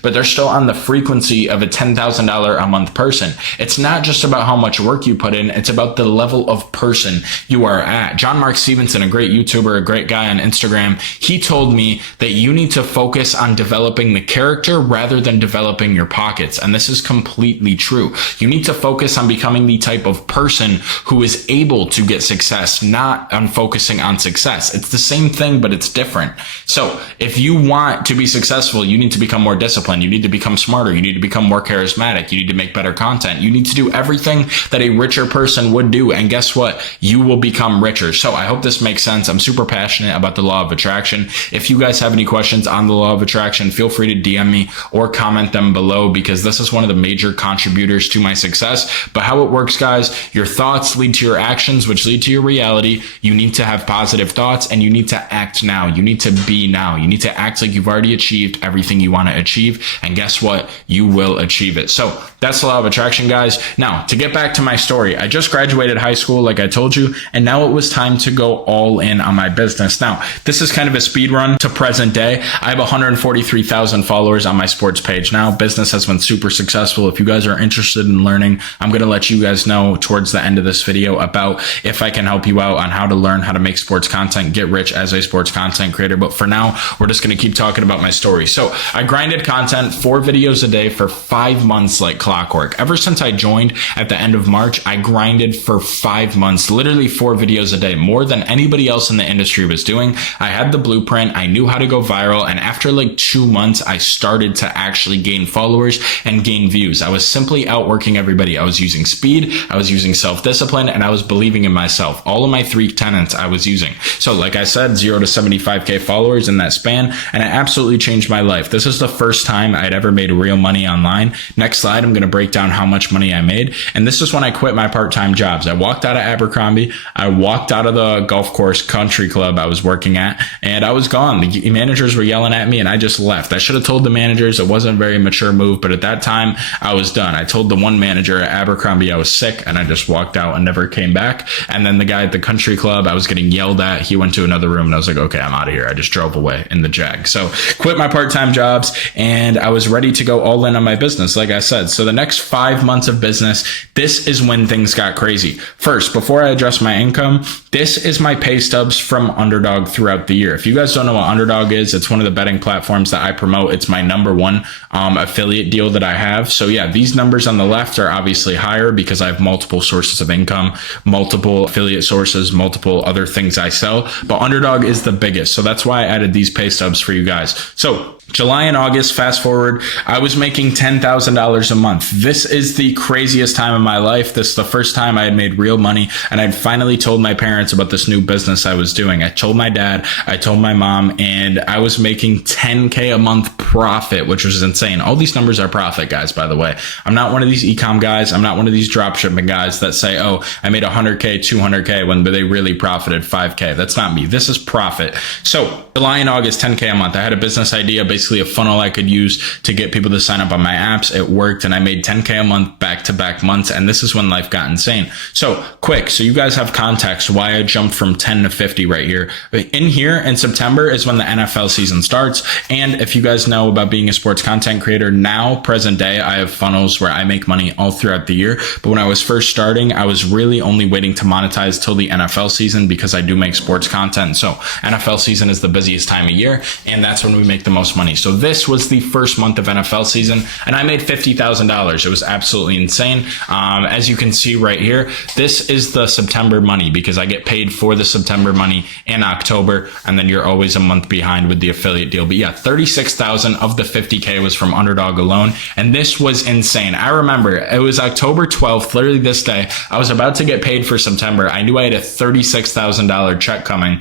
but they're still on the frequency of a $10,000 a month person. It's not just about how much work you put in. It's about the level of person you are at. John Mark Stevenson, a great YouTuber, a great guy on Instagram, he told me that you need to focus on developing the character rather than developing your pockets. And this is completely true. You need to focus on becoming the type of person who is able to get success, not on focusing on success. It's the same thing, but it's different. So if you want to be successful, you need to become more disciplined. You need to become smarter. You need to become more charismatic. You need to make better content. You need to do everything that a richer person would do. And guess what? You will become richer. So I hope this makes sense. I'm super passionate about the law of attraction. If you guys have any questions on the law of attraction, feel free to DM me or comment them below, because this is one of the major contributors to my success. But how it works, guys, your thoughts lead to your actions, which lead to your reality. You need to have positive thoughts, and you need to act now. You need to be now. You need to act like you've already achieved everything you want to achieve. And guess what? You will achieve it. So that's the law of attraction, guys. Now, to get back to my story, I just graduated high school, like I told you, and now it was time to go all in on my business. Now, this is kind of a speed run to present day. I have 143,000 followers on my sports page now. Business has been super successful. If you guys are interested in learning, I'm going to let you guys know towards the end of this video about if I can help you out on how to learn how to make sports content, get rich as a sports content creator. But for now, we're just going to keep talking about my story. So I grinded content, 4 videos a day for 5 months like clockwork. Ever since I joined at the end of March, I grinded for 5 months, literally 4 videos a day, more than anybody else in the industry was doing. I had the blueprint. I knew how to go viral. And after like 2 months, I started to actually gain followers and gain views. I was simply outworking everybody. I was using speed, I was using self-discipline, and I was believing in myself. All of my 3 tenets I was using. So like I said, 0 to 75K followers in that span, and it absolutely changed my life. This is the first time I'd ever made real money online. Next slide, I'm going to break down how much money I made. And this is when I quit my part-time jobs. I walked out of Abercrombie. I walked out of the golf course country club I was working at, and I was gone. The managers were yelling at me, and I just left. I should have told the managers. It wasn't a very mature move, but at that time, I was done. I told the one manager at Abercrombie I was sick, and I just walked out and never came back. And then the guy at the country club, I was getting yelled at. He went to another room, and I was like, okay, I'm out of here. I just drove away in the Jag. So quit my part-time jobs, and I was ready to go all in on my business, like I said. So the next 5 months of business, this is when things got crazy. First, before I address my income, this is my pay stubs from Underdog throughout the year. If you guys don't know what Underdog is, it's one of the betting platforms that I promote. It's my #1 affiliate deal that I have. So yeah, these numbers on the left are obviously higher because I have multiple sources of income, multiple affiliate sources, multiple other things I sell, but Underdog is the biggest. So that's why I added these pay stubs for you guys. So July and August, fast forward, I was making $10,000 a month. This is the craziest time of my life. This is the first first time I had made real money, and I'd finally told my parents about this new business I was doing. I told my dad, I told my mom, and I was making 10K a month profit, which was insane. All these numbers are profit, guys, by the way. I'm not one of these e-com guys. I'm not one of these drop shipping guys that say, oh, I made 100K, 200K when they really profited 5K. That's not me. This is profit. So July and August, 10K a month. I had a business idea, basically a funnel I could use to get people to sign up on my apps. It worked, and I made 10K a month back-to-back months, and this is when life got insane. So quick, so you guys have context why I jumped from 10 to 50 right here. In here in September is when the NFL season starts, and if you guys know about being a sports content creator, now, present day, I have funnels where I make money all throughout the year, but when I was first starting, I was really only waiting to monetize till the NFL season because I do make sports content. So NFL season is the busiest time of year, and that's when we make the most money. So this was the first month of NFL season, and I made $50,000. It was absolutely insane. As you can see right here, this is the September money because I get paid for the September money in October, and then you're always a month behind with the affiliate deal. But yeah, 36,000 of the 50K was from Underdog alone, and this was insane. I remember it was October 12th, literally this day. I was about to get paid for September. I knew I had a $36,000 check coming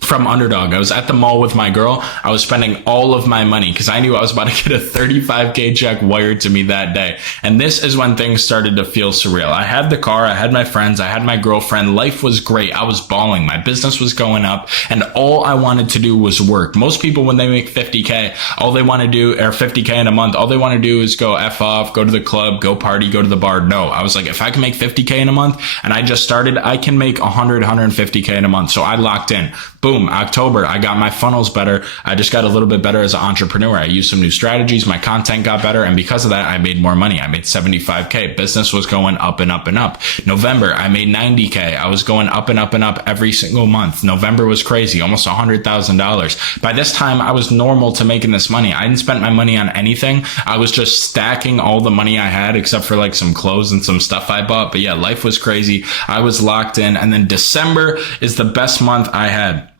from Underdog. I was at the mall with my girl. I was spending all of my money because I knew I was about to get a 35K check wired to me that day. And this is when things started to feel surreal. I had the car, I had my friends, I had my girlfriend. Life was great. I was balling. My business was going up, and all I wanted to do was work. Most people, when they make 50K, all they want to do, or 50K in a month, all they want to do is go F off, go to the club, go party, go to the bar. No, I was like, if I can make 50K in a month, and I just started, I can make 100, 150K in a month. So I locked in. Boom, October, I got my funnels better. I just got a little bit better as an entrepreneur. I used some new strategies. My content got better. And because of that, I made more money. I made 75K. Business was going up and up and up. November, I made 90K. I was going up and up and up every single month. November was crazy, almost $100,000. By this time, I was normal to making this money. I didn't spend my money on anything. I was just stacking all the money I had, except for like some clothes and some stuff I bought. But yeah, life was crazy. I was locked in. And then December is the best month I had.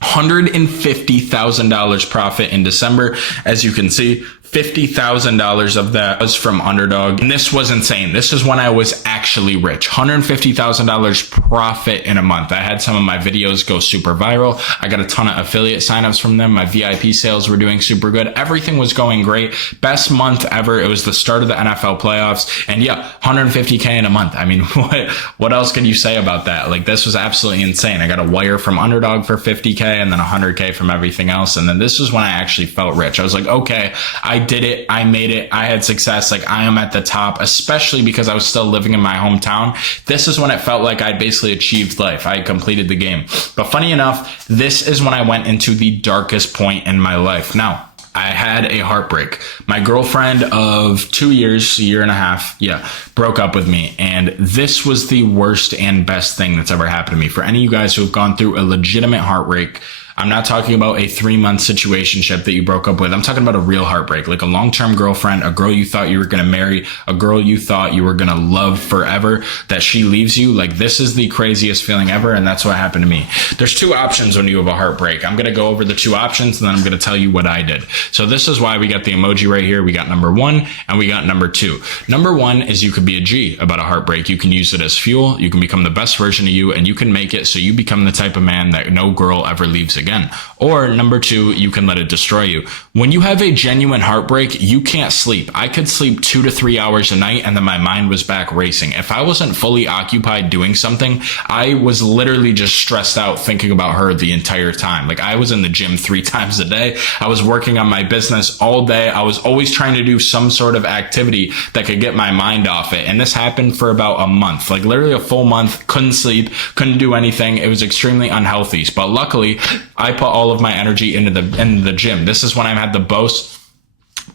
$150,000 profit in December. As you can see, $50,000 of that was from Underdog. And this was insane. This is when I was actually rich. $150,000 profit in a month. I had some of my videos go super viral. I got a ton of affiliate signups from them. My VIP sales were doing super good. Everything was going great. Best month ever. It was the start of the NFL playoffs. And yeah, $150K in a month. I mean, what else can you say about that? Like, this was absolutely insane. I got a wire from Underdog for $50K and then $100K from everything else. And then this is when I actually felt rich. I was like, okay, I did it. I made it. I had success. Like, I am at the top, especially because I was still living in my hometown. This is when it felt like I basically achieved life. I completed the game. But funny enough, this is when I went into the darkest point in my life. Now, I had a heartbreak. My girlfriend of 2 years, a year and a half, broke up with me. And this was the worst and best thing that's ever happened to me. For any of you guys who have gone through a legitimate heartbreak, I'm not talking about a 3-month situationship that you broke up with. I'm talking about a real heartbreak, like a long-term girlfriend, a girl you thought you were going to marry, a girl you thought you were going to love forever, that she leaves you. Like, this is the craziest feeling ever, and that's what happened to me. There's 2 options when you have a heartbreak. I'm going to go over the 2 options, and then I'm going to tell you what I did. So this is why we got the emoji right here. We got number 1, and we got number 2. Number 1 is you could be a G about a heartbreak. You can use it as fuel. You can become the best version of you, and you can make it so you become the type of man that no girl ever leaves again. Or number 2, you can let it destroy you. When you have a genuine heartbreak, you can't sleep. I could sleep 2 to 3 hours a night, and then my mind was back racing. If I wasn't fully occupied doing something, I was literally just stressed out thinking about her the entire time. Like, I was in the gym 3 times a day. I was working on my business all day. I was always trying to do some sort of activity that could get my mind off it. And this happened for about a month, like literally a full month. Couldn't sleep, couldn't do anything. It was extremely unhealthy. But luckily, I put all of my energy into the gym. This is when I had the boast.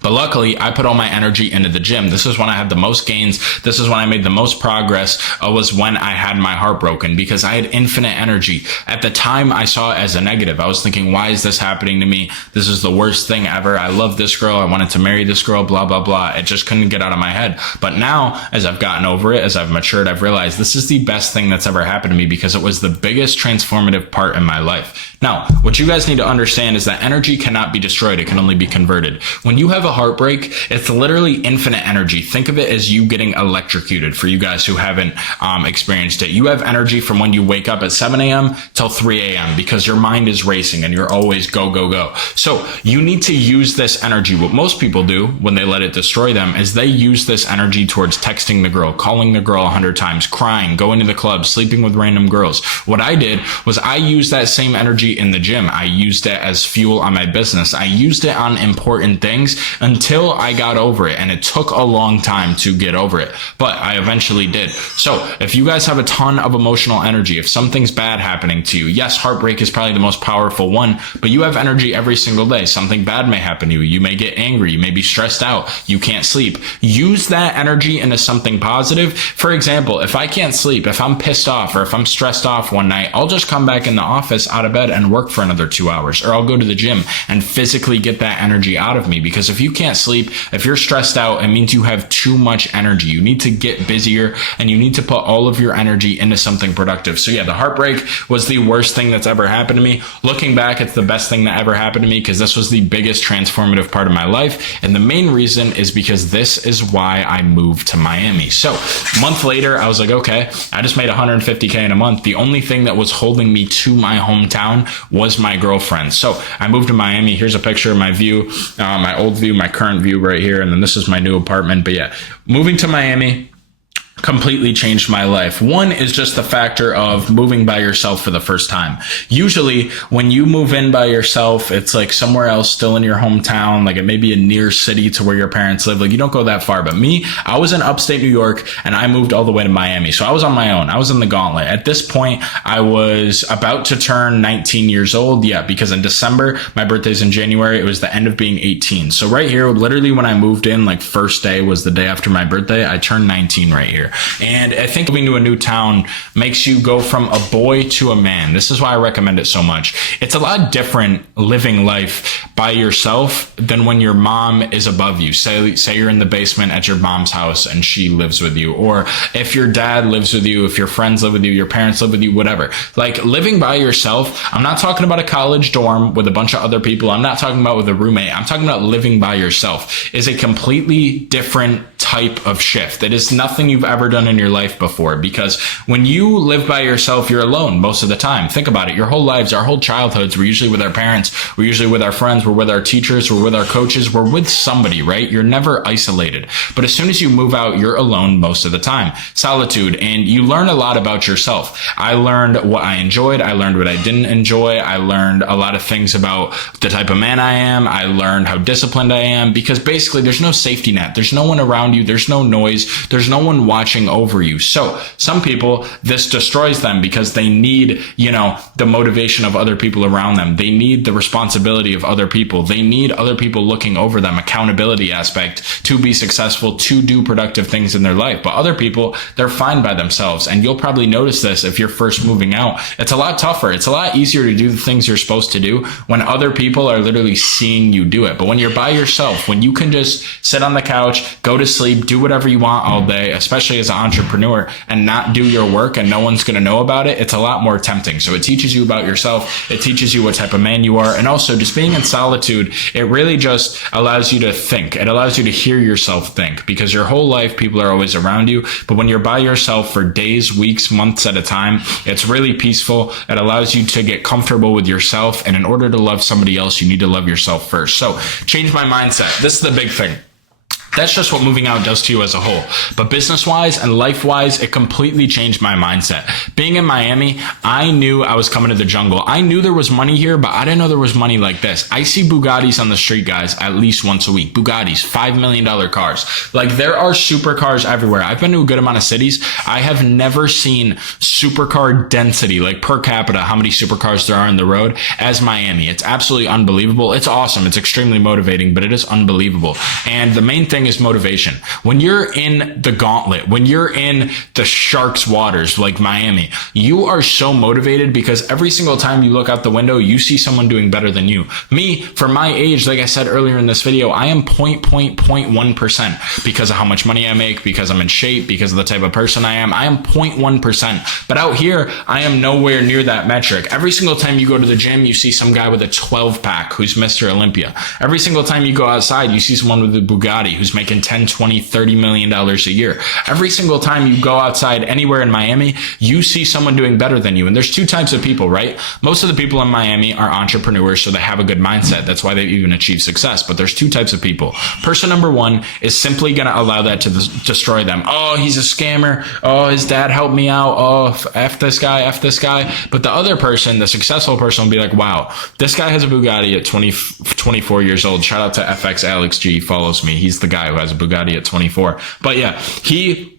But luckily, I put all my energy into the gym. This is when I had the most gains. This is when I made the most progress, was when I had my heart broken, because I had infinite energy. At the time, I saw it as a negative. I was thinking, why is this happening to me? This is the worst thing ever. I love this girl. I wanted to marry this girl, blah, blah, blah. It just couldn't get out of my head. But now, as I've gotten over it, as I've matured, I've realized this is the best thing that's ever happened to me, because it was the biggest transformative part in my life. Now, what you guys need to understand is that energy cannot be destroyed. It can only be converted. When you have a heartbreak, it's literally infinite energy. Think of it as you getting electrocuted. For you guys who haven't experienced it, you have energy from when you wake up at 7 a.m. till 3 a.m. because your mind is racing and you're always go, go, go. So you need to use this energy. What most people do when they let it destroy them is they use this energy towards texting the girl, calling the girl 100 times, crying, going to the club, sleeping with random girls. What I did was I used that same energy in the gym. I used it as fuel on my business. I used it on important things until I got over it. And it took a long time to get over it, but I eventually did. So if you guys have a ton of emotional energy, if something's bad happening to you, yes, heartbreak is probably the most powerful one, but you have energy every single day. Something bad may happen to you. You may get angry. You may be stressed out. You can't sleep. Use that energy into something positive. For example, if I can't sleep, if I'm pissed off or if I'm stressed off one night, I'll just come back in the office out of bed and work for another 2 hours, or I'll go to the gym and physically get that energy out of me. Because if you can't sleep, if you're stressed out, it means you have too much energy. You need to get busier and you need to put all of your energy into something productive. So yeah, the heartbreak was the worst thing that's ever happened to me. Looking back, it's the best thing that ever happened to me because this was the biggest transformative part of my life. And the main reason is because this is why I moved to Miami. So a month later, I was like, okay, I just made $150K in a month. The only thing that was holding me to my hometown was my girlfriend. So I moved to Miami. Here's a picture of my view, my old view, my current view right here. And then this is my new apartment. But yeah, moving to Miami completely changed my life. One is just the factor of moving by yourself for the first time. Usually when you move in by yourself, it's like somewhere else still in your hometown, like it may be a near city to where your parents live. Like you don't go that far. But me, I was in upstate New York and I moved all the way to Miami. So I was on my own. I was in the gauntlet. At this point, I was about to turn 19 years old. Yeah, because in December, my birthday's in January. It was the end of being 18. So right here, literally when I moved in, like first day was the day after my birthday, I turned 19 right here. And I think moving to a new town makes you go from a boy to a man. This is why I recommend it so much. It's a lot different living life by yourself than when your mom is above you. Say you're in the basement at your mom's house and she lives with you. Or if your dad lives with you, if your friends live with you, your parents live with you, whatever. Like living by yourself, I'm not talking about a college dorm with a bunch of other people. I'm not talking about with a roommate. I'm talking about living by yourself is a completely different type of shift. It is nothing you've ever done in your life before, because when you live by yourself, you're alone most of the time. Think about it. Your whole lives, our whole childhoods, we're usually with our parents, we're usually with our friends, we're with our teachers, we're with our coaches, we're with somebody, right? You're never isolated. But as soon as you move out, you're alone most of the time. Solitude, and you learn a lot about yourself. I learned what I enjoyed. I learned what I didn't enjoy. I learned a lot of things about the type of man I am. I learned how disciplined I am, because basically there's no safety net. There's no one around you. There's no noise. There's no one watching over you. So some people, this destroys them because they need, the motivation of other people around them. They need the responsibility of other people. They need other people looking over them, accountability aspect, to be successful, to do productive things in their life. But other people, they're fine by themselves. And you'll probably notice this if you're first moving out. It's a lot tougher. It's a lot easier to do the things you're supposed to do when other people are literally seeing you do it. But when you're by yourself, when you can just sit on the couch, go to sleep, do whatever you want all day, especially as an entrepreneur, and not do your work and no one's going to know about it, it's a lot more tempting. So it teaches you about yourself. It teaches you what type of man you are. And also just being in solitude, it really just allows you to think. It allows you to hear yourself think, because your whole life people are always around you. But when you're by yourself for days, weeks, months at a time, it's really peaceful. It allows you to get comfortable with yourself. And in order to love somebody else, you need to love yourself first. So change my mindset. This is the big thing. That's just what moving out does to you as a whole. But business-wise and life-wise, it completely changed my mindset. Being in Miami, I knew I was coming to the jungle. I knew there was money here, but I didn't know there was money like this. I see Bugattis on the street, guys, at least once a week. Bugattis, $5 million cars. Like, there are supercars everywhere. I've been to a good amount of cities. I have never seen supercar density, like per capita, how many supercars there are on the road, as Miami. It's absolutely unbelievable. It's awesome. It's extremely motivating, but it is unbelievable. And the main thing thing is motivation. When you're in the gauntlet, when you're in the shark's waters like Miami, you are so motivated because every single time you look out the window, you see someone doing better than you. Me, for my age, like I said earlier in this video, I am 0.1% because of how much money I make, because I'm in shape, because of the type of person I am. I am 0.1%. But out here, I am nowhere near that metric. Every single time you go to the gym, you see some guy with a 12 pack who's Mr. Olympia. Every single time you go outside, you see someone with a Bugatti who's making 10, 20, 30 million dollars a year. Every single time you go outside anywhere in Miami, you see someone doing better than you. And there's two types of people, right? Most of the people in Miami are entrepreneurs, so they have a good mindset. That's why they've even achieved success. But there's two types of people. Person number one is simply going to allow that to destroy them. Oh, he's a scammer. Oh, his dad helped me out. Oh, F this guy, F this guy. But the other person, the successful person, will be like, wow, this guy has a Bugatti at 24 years old. Shout out to FX Alex G. Follows me. He's the guy who has a Bugatti at 24. But yeah, he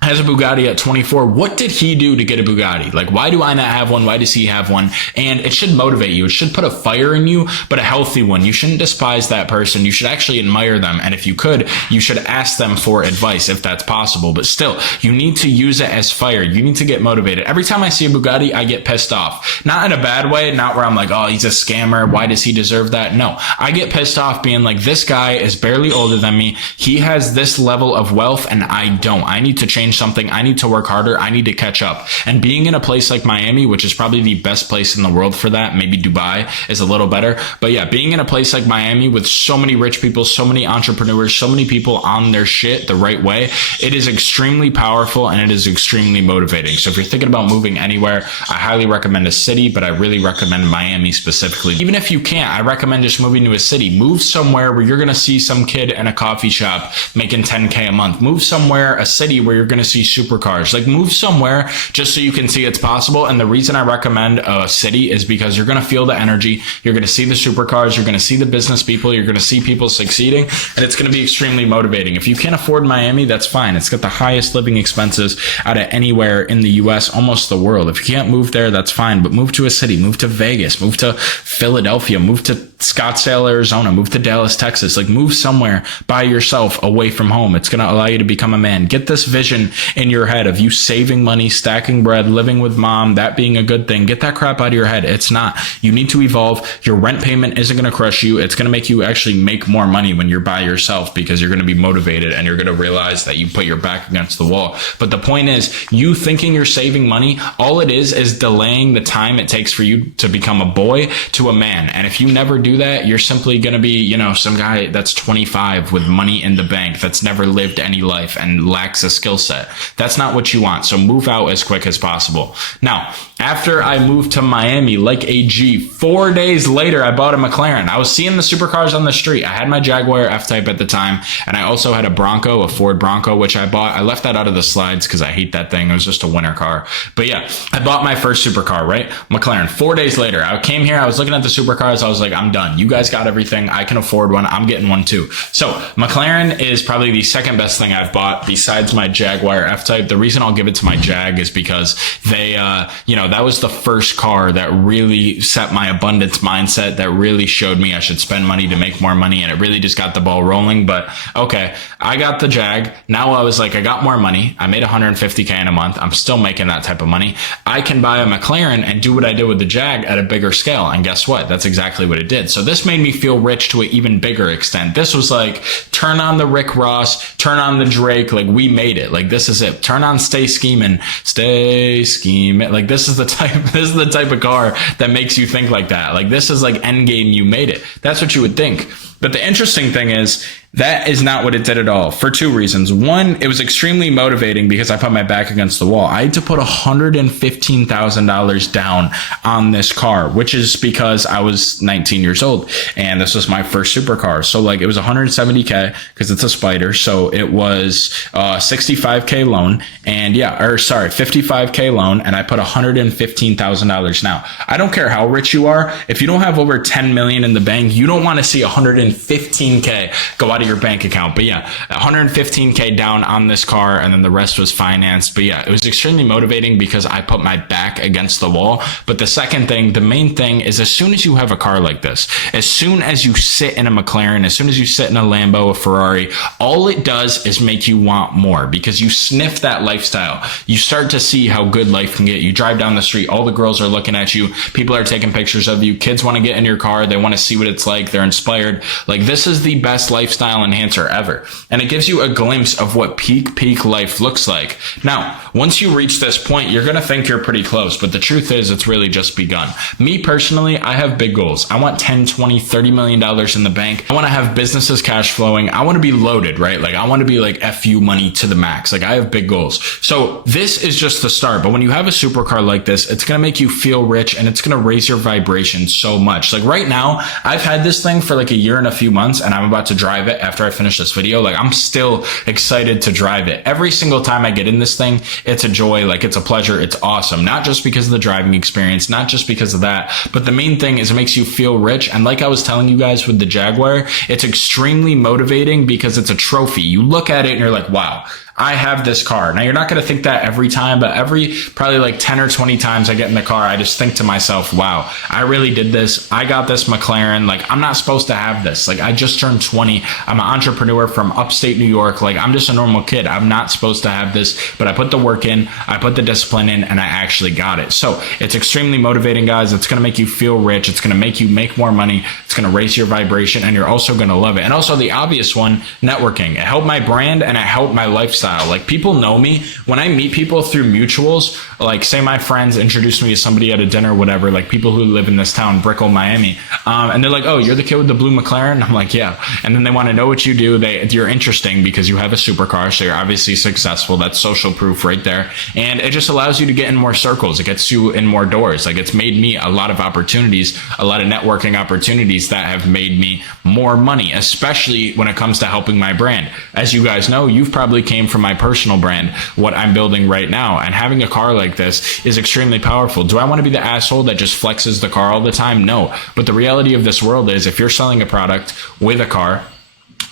has a Bugatti at 24. What did he do to get a Bugatti? Like, why do I not have one? Why does he have one? And it should motivate you. It should put a fire in you, but a healthy one. You shouldn't despise that person. You should actually admire them. And if you could, you should ask them for advice if that's possible. But still, you need to use it as fire. You need to get motivated. Every time I see a Bugatti, I get pissed off. Not in a bad way, not where I'm like, oh, he's a scammer. Why does he deserve that? No, I get pissed off being like, this guy is barely older than me. He has this level of wealth and I don't. I need to change something. I need to work harder. I need to catch up. And being in a place like Miami, which is probably the best place in the world for that, maybe Dubai is a little better. But yeah, being in a place like Miami with so many rich people, so many entrepreneurs, so many people on their shit the right way, it is extremely powerful and it is extremely motivating. So if you're thinking about moving anywhere, I highly recommend a city, but I really recommend Miami specifically. Even if you can't, I recommend just moving to a city. Move somewhere where you're going to see some kid in a coffee shop making 10K a month. Move somewhere, a city where you're going to see supercars. Like, move somewhere just so you can see it's possible. And the reason I recommend a city is because you're going to feel the energy. You're going to see the supercars. You're going to see the business people. You're going to see people succeeding. And it's going to be extremely motivating. If you can't afford Miami, that's fine. It's got the highest living expenses out of anywhere in the US, almost the world. If you can't move there, that's fine. But move to a city. Move to Vegas. Move to Philadelphia. Move to Scottsdale, Arizona. Move to Dallas, Texas. Like, move somewhere by yourself away from home. It's going to allow you to become a man. Get this vision in your head of you saving money, stacking bread, living with mom, that being a good thing. Get that crap out of your head. It's not. You need to evolve. Your rent payment isn't going to crush you. It's going to make you actually make more money when you're by yourself because you're going to be motivated and you're going to realize that you put your back against the wall. But the point is, you thinking you're saving money, all it is delaying the time it takes for you to become a boy to a man. And if you never do that, you're simply going to be, you know, some guy that's 25 with money in the bank that's never lived any life and lacks a skill set. That's not what you want. So move out as quick as possible. Now, after I moved to Miami like a G, 4 days later, I bought a McLaren. I was seeing the supercars on the street. I had my Jaguar F-Type at the time, and I also had a Bronco, a Ford Bronco, which I bought. I left that out of the slides because I hate that thing. It was just a winter car. But yeah, I bought my first supercar, right? McLaren. 4 days later, I came here. I was looking at the supercars. I was like, I'm done. You guys got everything. I can afford one. I'm getting one too. So McLaren is probably the second best thing I've bought besides my Jaguar F-Type. The reason I'll give it to my Jag is because they, that was the first car that really set my abundance mindset, that really showed me I should spend money to make more money. And it really just got the ball rolling. But okay, I got the Jag. Now I was like, I got more money. I made $150K in a month. I'm still making that type of money. I can buy a McLaren and do what I did with the Jag at a bigger scale. And guess what? That's exactly what it did. So this made me feel rich to an even bigger extent. This was like, turn on the Rick Ross, turn on the Drake. Like, we made it. Like, this is it. Turn on Stay Scheming. Stay Scheming. Like, this is the type of car that makes you think like that. Like, this is like Endgame, you made it. That's what you would think. But the interesting thing is, that is not what it did at all, for two reasons. One, it was extremely motivating because I put my back against the wall. I had to put $115,000 down on this car, which is because I was 19 years old and this was my first supercar. So like, it was 170K because it's a Spider. So it was 65K loan and 55K loan. And I put $115,000. Now, I don't care how rich you are. If you don't have over 10 million in the bank, you don't want to see $115,000 115K go out of your bank account. But yeah, 115K down on this car, and then the rest was financed. But yeah, it was extremely motivating because I put my back against the wall. But the second thing, the main thing is, as soon as you have a car like this, as soon as you sit in a McLaren, as soon as you sit in a Lambo, a Ferrari, all it does is make you want more, because you sniff that lifestyle. You start to see how good life can get. You drive down the street, all the girls are looking at you, people are taking pictures of you, kids want to get in your car, they want to see what it's like, they're inspired. Like, this is the best lifestyle enhancer ever. And it gives you a glimpse of what peak life looks like. Now, once you reach this point, you're going to think you're pretty close, but the truth is it's really just begun. Me personally, I have big goals. I want 10, 20, $30 million in the bank. I want to have businesses cash flowing. I want to be loaded, right? Like, I want to be like FU money to the max. Like, I have big goals. So this is just the start. But when you have a supercar like this, it's going to make you feel rich, and it's going to raise your vibration so much. Like, right now, I've had this thing for like a year and a few months, and I'm about to drive it after I finish this video. Like, I'm still excited to drive it. Every single time I get in this thing, it's a joy. Like, it's a pleasure. It's awesome. Not just because of the driving experience, not just because of that, but the main thing is it makes you feel rich. And like I was telling you guys with the Jaguar, it's extremely motivating because it's a trophy. You look at it and you're like, wow, I have this car. Now, you're not going to think that every time, but every probably like 10 or 20 times I get in the car, I just think to myself, wow, I really did this. I got this McLaren. Like, I'm not supposed to have this. Like, I just turned 20. I'm an entrepreneur from upstate New York. Like, I'm just a normal kid. I'm not supposed to have this, but I put the work in, I put the discipline in, and I actually got it. So it's extremely motivating, guys. It's going to make you feel rich. It's going to make you make more money. It's going to raise your vibration, and you're also going to love it. And also the obvious one, networking. It helped my brand and it helped my lifestyle. Like, people know me when I meet people through mutuals. Like, say my friends introduce me to somebody at a dinner, whatever, like people who live in this town, Brickell, Miami, and they're like, oh, you're the kid with the blue McLaren? I'm like, yeah. And then they want to know what you do. You're interesting because you have a supercar, so you're obviously successful. That's social proof right there. And it just allows you to get in more circles. It gets you in more doors. Like, it's made me a lot of opportunities, a lot of networking opportunities that have made me more money, especially when it comes to helping my brand. As you guys know, you've probably came from my personal brand, what I'm building right now, and having a car like this is extremely powerful. Do I want to be the asshole that just flexes the car all the time? No. But the reality of this world is, if you're selling a product with a car,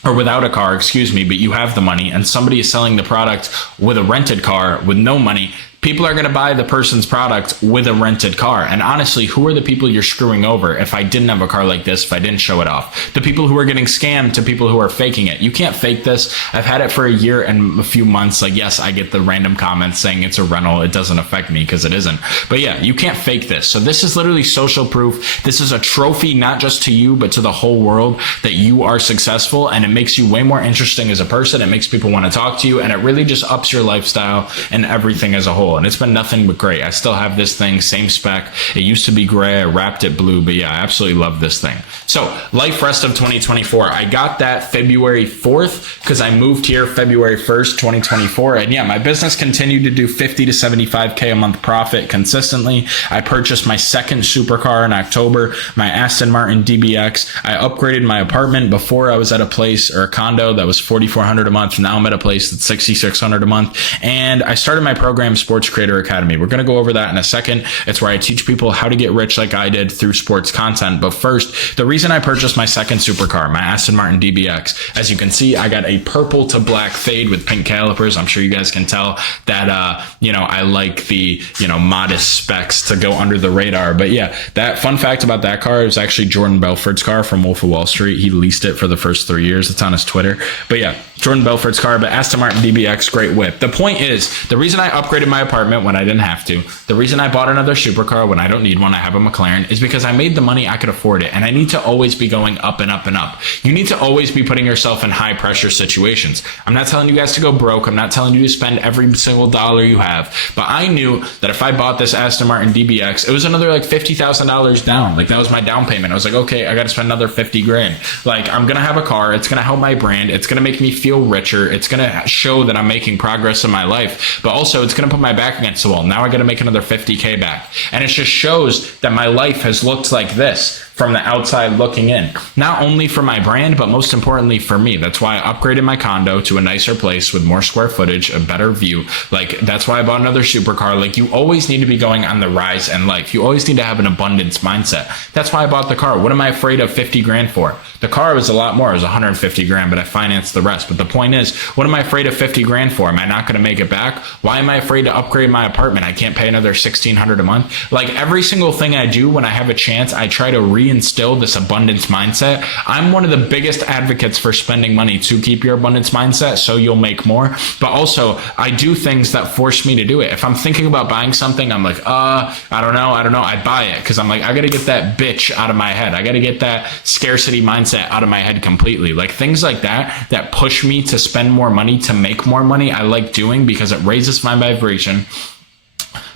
or without a car, excuse me, but you have the money, and somebody is selling the product with a rented car with no money, people are going to buy the person's product with a rented car. And honestly, who are the people you're screwing over if I didn't have a car like this, if I didn't show it off? The people who are getting scammed to people who are faking it. You can't fake this. I've had it for a year and a few months. Like, yes, I get the random comments saying it's a rental. It doesn't affect me because it isn't. But yeah, you can't fake this. So this is literally social proof. This is a trophy, not just to you, but to the whole world, that you are successful. And it makes you way more interesting as a person. It makes people want to talk to you. And it really just ups your lifestyle and everything as a whole. And it's been nothing but great. I still have this thing, same spec. It used to be gray. I wrapped it blue, but yeah, I absolutely love this thing. So life rest of 2024. I got that February 4th because I moved here February 1st, 2024. And yeah, my business continued to do 50 to 75K a month profit consistently. I purchased my second supercar in October, my Aston Martin DBX. I upgraded my apartment. Before, I was at a place or a condo that was $4,400 a month. Now I'm at a place that's $6,600 a month. And I started my program, Sports Creator Academy. We're going to go over that in a second. It's where I teach people how to get rich like I did through sports content. But first, the reason I purchased my second supercar, my Aston Martin DBX, as you can see, I got a purple to black fade with pink calipers. I'm sure you guys can tell that, I like the, modest specs to go under the radar. But yeah, that fun fact about that car is actually Jordan Belfort's car from Wolf of Wall Street. He leased it for the first 3 years. It's on his Twitter. But yeah, Jordan Belfort's car, but Aston Martin DBX, great whip. The point is, the reason I upgraded my apartment when I didn't have to, the reason I bought another supercar when I don't need one, I have a McLaren, is because I made the money, I could afford it. And I need to always be going up and up and up. You need to always be putting yourself in high pressure situations. I'm not telling you guys to go broke. I'm not telling you to spend every single dollar you have. But I knew that if I bought this Aston Martin DBX, it was another like $50,000 down. Like, that was my down payment. I was like, okay, I got to spend another 50 grand. Like, I'm going to have a car. It's going to help my brand. It's going to make me feel richer. It's going to show that I'm making progress in my life, but also it's going to put my back against the wall. Now I got to make another 50K back. And it just shows that my life has looked like this from the outside looking in. Not only for my brand, but most importantly for me. That's why I upgraded my condo to a nicer place with more square footage, a better view. Like, that's why I bought another supercar. Like, you always need to be going on the rise in life. You always need to have an abundance mindset. That's why I bought the car. What am I afraid of 50 grand for? The car was a lot more. It was 150 grand, but I financed the rest. But the point is, what am I afraid of 50 grand for? Am I not going to make it back? Why am I afraid to upgrade my apartment? I can't pay another $1,600 a month. Like, every single thing I do when I have a chance, I try to reinstill this abundance mindset. I'm one of the biggest advocates for spending money to keep your abundance mindset so you'll make more. But also, I do things that force me to do it. If I'm thinking about buying something, I'm like, I don't know. I buy it because I'm like, I got to get that bitch out of my head. I got to get that scarcity mindset out of my head completely. Like, things like that push me to spend more money, to make more money, I like doing because it raises my vibration.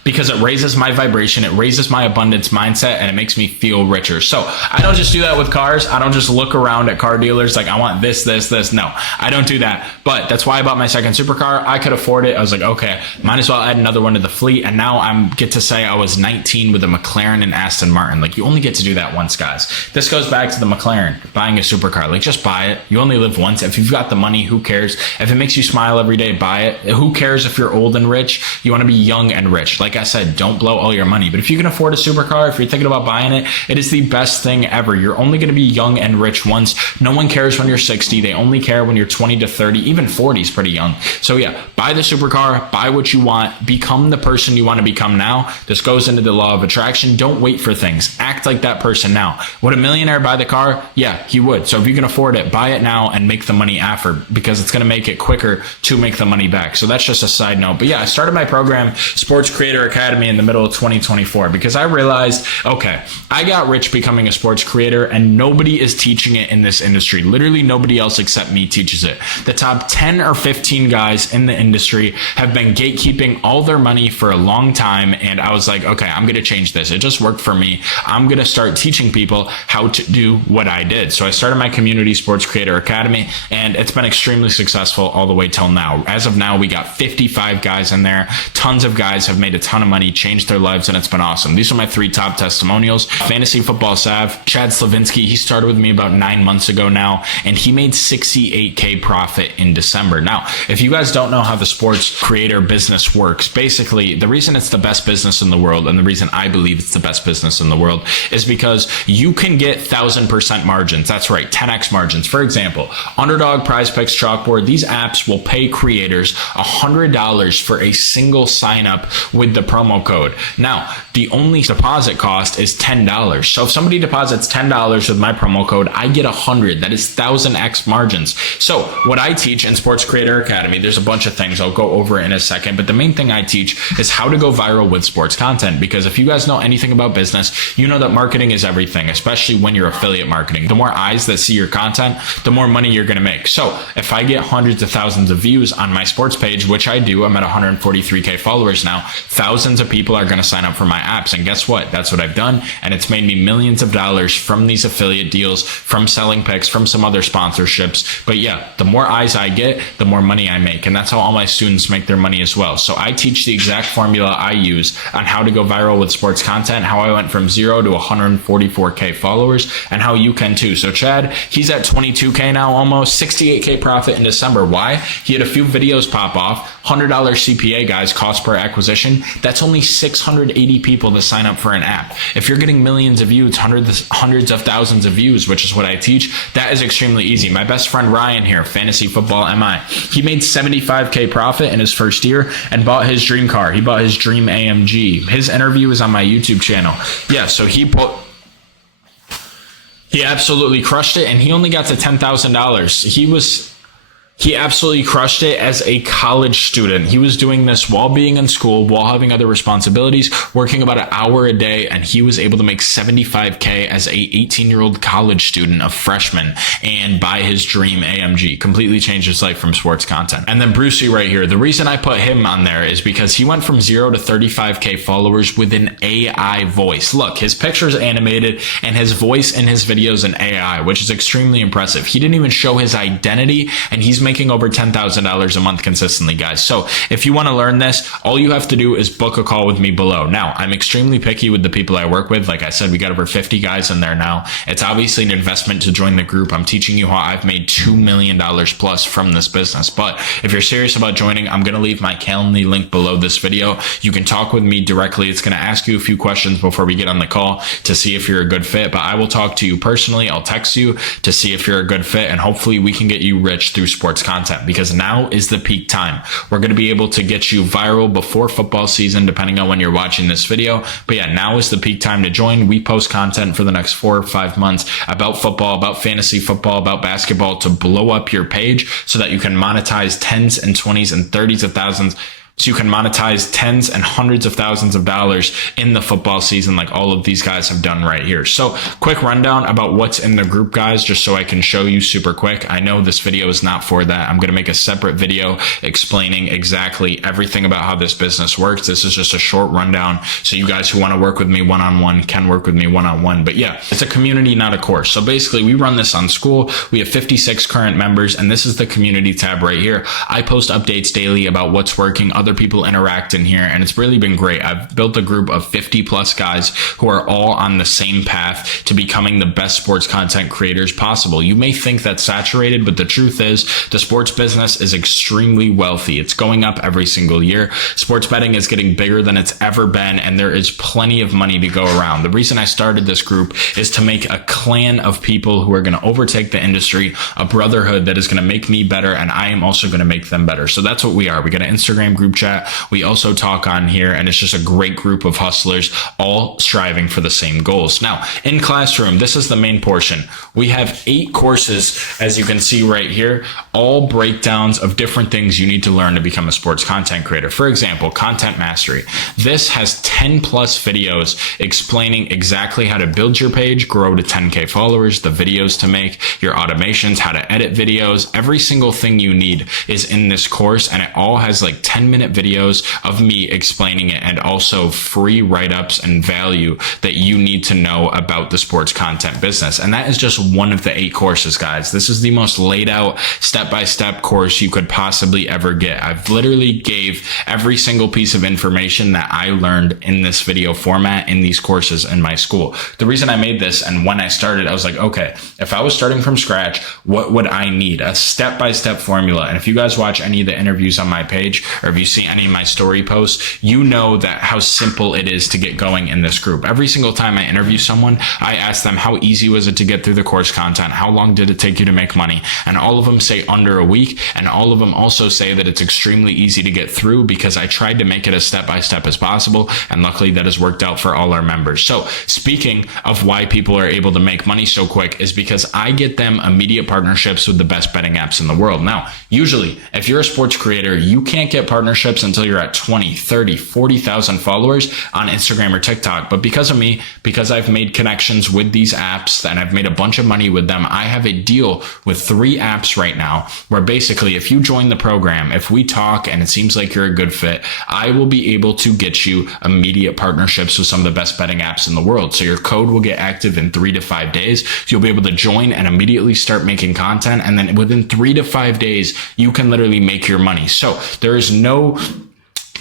It raises my abundance mindset, and it makes me feel richer. So I don't just do that with cars. I don't just look around at car dealers like, I want this. No, I don't do that. But that's why I bought my second supercar. I could afford it. I was like, okay, might as well add another one to the fleet. And now I get to say I was 19 with a McLaren and Aston Martin. Like, you only get to do that once, guys. This goes back to the McLaren, buying a supercar. Like, just buy it. You only live once. If you've got the money, who cares? If it makes you smile every day, buy it. Who cares if you're old and rich? You want to be young and rich. Like I said, don't blow all your money. But if you can afford a supercar, if you're thinking about buying it, it is the best thing ever. You're only going to be young and rich once. No one cares when you're 60. They only care when you're 20 to 30. Even 40 is pretty young. So yeah, buy the supercar, buy what you want, become the person you want to become now. This goes into the law of attraction. Don't wait for things. Act like that person now. Would a millionaire buy the car? Yeah, he would. So if you can afford it, buy it now and make the money after, because it's going to make it quicker to make the money back. So that's just a side note. But yeah, I started my program, Sports Creator Academy, in the middle of 2024 because I realized, okay, I got rich becoming a sports creator and nobody is teaching it in this industry. Literally nobody else except me teaches it. The top 10 or 15 guys in the industry have been gatekeeping all their money for a long time. And I was like, okay, I'm going to change this. It just worked for me. I'm going to start teaching people how to do what I did. So I started my community, Sports Creator Academy, and it's been extremely successful all the way till now. As of now, we got 55 guys in there. Tons of guys have made a ton of money, changed their lives, and it's been awesome. These are my 3 top testimonials. Fantasy Football Sav, Chad Slavinsky, he started with me about 9 months ago now, and he made $68K profit in December. Now, if you guys don't know how the sports creator business works, basically the reason it's the best business in the world, and the reason I believe it's the best business in the world, is because you can get 1,000% margins. That's right, 10x margins. For example, Underdog, Prize Picks, Chalkboard, these apps will pay creators $100 for a single sign up with the promo code. Now, the only deposit cost is $10. So if somebody deposits $10 with my promo code, I get 100. That is 1,000x margins. So what I teach in Sports Creator Academy, there's a bunch of things I'll go over in a second, but the main thing I teach is how to go viral with sports content. Because if you guys know anything about business, you know that marketing is everything, especially when you're affiliate marketing. The more eyes that see your content, the more money you're going to make. So if I get hundreds of thousands of views on my sports page, which I do, I'm at 143K followers now, thousands of people are going to sign up for my apps. And guess what? That's what I've done. And it's made me millions of dollars from these affiliate deals, from selling picks, from some other sponsorships. But yeah, the more eyes I get, the more money I make. And that's how all my students make their money as well. So I teach the exact formula I use on how to go viral with sports content, how I went from 0 to 144K followers, and how you can too. So Chad, he's at 22K now, almost 68K profit in December. Why? He had a few videos pop off. $100 CPA, guys, cost per acquisition. That's only 680 people to sign up for an app. If you're getting millions of views, hundreds of thousands of views, which is what I teach, that is extremely easy. My best friend Ryan here, Fantasy Football MI, he made 75K profit in his first year and bought his dream car. He bought his dream AMG. His interview is on my YouTube channel. Yeah, so he absolutely crushed it, and he only got to $10,000. He absolutely crushed it as a college student. He was doing this while being in school, while having other responsibilities, working about an hour a day, and he was able to make 75K as a 18-year-old college student, a freshman, and buy his dream AMG. Completely changed his life from sports content. And then Brucey right here, the reason I put him on there is because he went from 0 to 35K followers with an AI voice. Look, his picture's animated and his voice in his videos in AI, which is extremely impressive. He didn't even show his identity, and he's making over $10,000 a month consistently, guys. So if you want to learn this, all you have to do is book a call with me below. Now, I'm extremely picky with the people I work with. Like I said, we got over 50 guys in there now. It's obviously an investment to join the group. I'm teaching you how I've made $2 million plus from this business. But if you're serious about joining, I'm going to leave my Calendly link below this video. You can talk with me directly. It's going to ask you a few questions before we get on the call to see if you're a good fit, but I will talk to you personally. I'll text you to see if you're a good fit, and hopefully we can get you rich through sports content, because now is the peak time. We're going to be able to get you viral before football season, depending on when you're watching this video. But yeah, now is the peak time to join. We post content for the next 4 or 5 months about football, about fantasy football, about basketball, to blow up your page so that you can monetize tens and 20s and 30s of thousands. So you can monetize tens and hundreds of thousands of dollars in the football season, like all of these guys have done right here. So quick rundown about what's in the group, guys, just so I can show you super quick. I know this video is not for that. I'm going to make a separate video explaining exactly everything about how this business works. This is just a short rundown, so you guys who want to work with me one-on-one can work with me one-on-one. But yeah, it's a community, not a course. So basically, we run this on School. We have 56 current members, and this is the community tab right here. I post updates daily about what's working. Other people interact in here, and it's really been great. I've built a group of 50 plus guys who are all on the same path to becoming the best sports content creators possible. You may think that's saturated, but the truth is the sports business is extremely wealthy. It's going up every single year. Sports betting is getting bigger than it's ever been, and there is plenty of money to go around. The reason I started this group is to make a clan of people who are going to overtake the industry, a brotherhood that is going to make me better, and I am also going to make them better. So that's what we are. We got an Instagram group chat. We also talk on here, and it's just a great group of hustlers all striving for the same goals. Now, in Classroom, this is the main portion. We have 8 courses, as you can see right here, all breakdowns of different things you need to learn to become a sports content creator. For example, Content Mastery. This has 10 plus videos explaining exactly how to build your page, grow to 10K followers, the videos to make, your automations, how to edit videos. Every single thing you need is in this course, and it all has like 10-minute videos of me explaining it, and also free write-ups and value that you need to know about the sports content business. And that is just one of the 8 courses, guys. This is the most laid out step-by-step course you could possibly ever get. I've literally gave every single piece of information that I learned in this video format in these courses in my school. The reason I made this, and when I started, I was like, okay, if I was starting from scratch, what would I need? A step-by-step formula. And if you guys watch any of the interviews on my page, or if you see any of my story posts, you know that how simple it is to get going in this group. Every single time I interview someone, I ask them, how easy was it to get through the course content? How long did it take you to make money? And all of them say under a week. And all of them also say that it's extremely easy to get through, because I tried to make it as step-by-step as possible. And luckily that has worked out for all our members. So speaking of why people are able to make money so quick, is because I get them immediate partnerships with the best betting apps in the world. Now, usually if you're a sports creator, you can't get partnerships until you're at 20, 30, 40,000 followers on Instagram or TikTok. But because of me, because I've made connections with these apps and I've made a bunch of money with them, I have a deal with 3 apps right now where basically if you join the program, if we talk and it seems like you're a good fit, I will be able to get you immediate partnerships with some of the best betting apps in the world. So your code will get active in 3 to 5 days. So you'll be able to join and immediately start making content. And then within 3 to 5 days, you can literally make your money. So there is no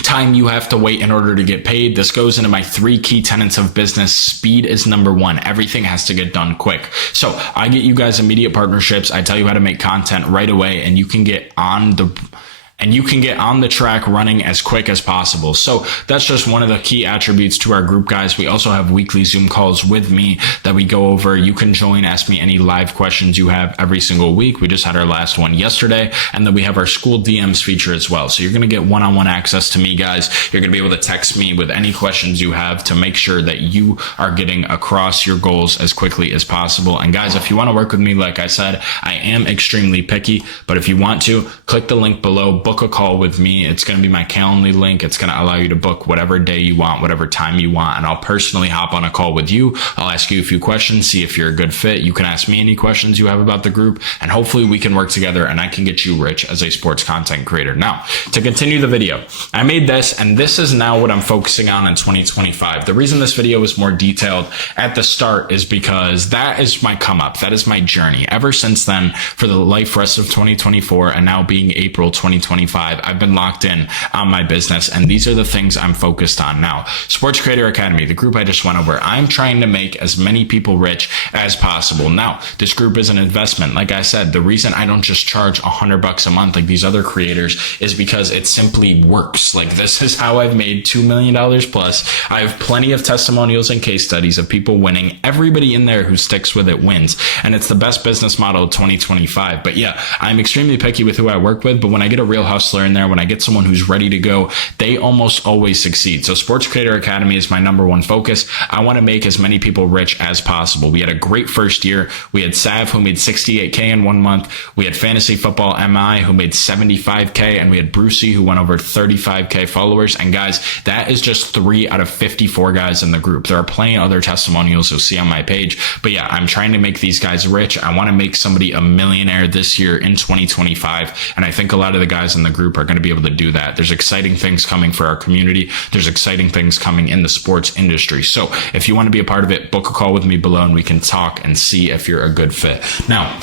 time you have to wait in order to get paid. This goes into my 3 key tenets of business. Speed is number 1. Everything has to get done quick. So I get you guys immediate partnerships. I tell you how to make content right away, and you can get on the track running as quick as possible. So that's just one of the key attributes to our group, guys. We also have weekly Zoom calls with me that we go over. You can join, ask me any live questions you have every single week. We just had our last one yesterday. And then we have our school DMs feature as well. So you're going to get one-on-one access to me, guys. You're going to be able to text me with any questions you have to make sure that you are getting across your goals as quickly as possible. And guys, if you want to work with me, like I said, I am extremely picky, but if you want to, click the link below. book a call with me. It's going to be my Calendly link. It's going to allow you to book whatever day you want, whatever time you want. And I'll personally hop on a call with you. I'll ask you a few questions, see if you're a good fit. You can ask me any questions you have about the group, and hopefully we can work together and I can get you rich as a sports content creator. Now, to continue the video, I made this, and this is now what I'm focusing on in 2025. The reason this video is more detailed at the start is because that is my come up. That is my journey. Ever since then, for the rest of 2024 and now being April 2025, I've been locked in on my business, and these are the things I'm focused on now. Sports Creator Academy, the group I just went over, I'm trying to make as many people rich as possible. Now, this group is an investment. Like I said, the reason I don't just charge $100 a month like these other creators is because it simply works. Like, this is how I've made $2 million plus. I have plenty of testimonials and case studies of people winning. Everybody in there who sticks with it wins, and it's the best business model of 2025. But yeah, I'm extremely picky with who I work with, but when I get a real hustler in there, when I get someone who's ready to go, they almost always succeed. So Sports Creator Academy is my number one focus. I want to make as many people rich as possible. We had a great first year. We had Sav, who made 68K in 1 month. We had Fantasy Football MI, who made 75K, and we had Brucey, who went over 35K followers. And guys, that is just 3 out of 54 guys in the group. There are plenty of other testimonials you'll see on my page. But yeah, I'm trying to make these guys rich. I want to make somebody a millionaire this year in 2025. And I think a lot of the guys in the group are going to be able to do that. There's exciting things coming for our community. There's exciting things coming in the sports industry. So if you want to be a part of it, book a call with me below and we can talk and see if you're a good fit. Now,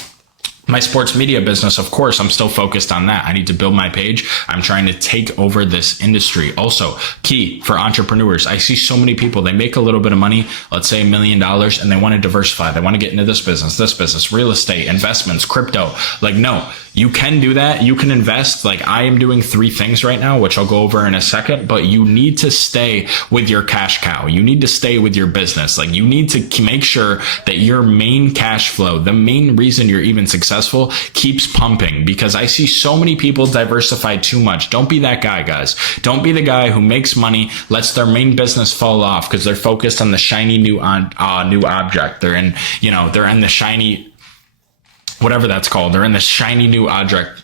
my sports media business, of course, I'm still focused on that. I need to build my page. I'm trying to take over this industry. Also, key for entrepreneurs. I see so many people, they make a little bit of money, let's say $1 million, and they want to diversify. They want to get into this business, real estate, investments, crypto. Like, no, you can do that. You can invest. Like, I am doing 3 things right now, which I'll go over in a second, but you need to stay with your cash cow. You need to stay with your business. Like, you need to make sure that your main cash flow, the main reason you're even successful, keeps pumping, because I see so many people diversify too much. Don't be that guy, guys. Don't be the guy who makes money, lets their main business fall off because they're focused on the shiny new object. They're in the shiny, whatever that's called. They're in the shiny new object.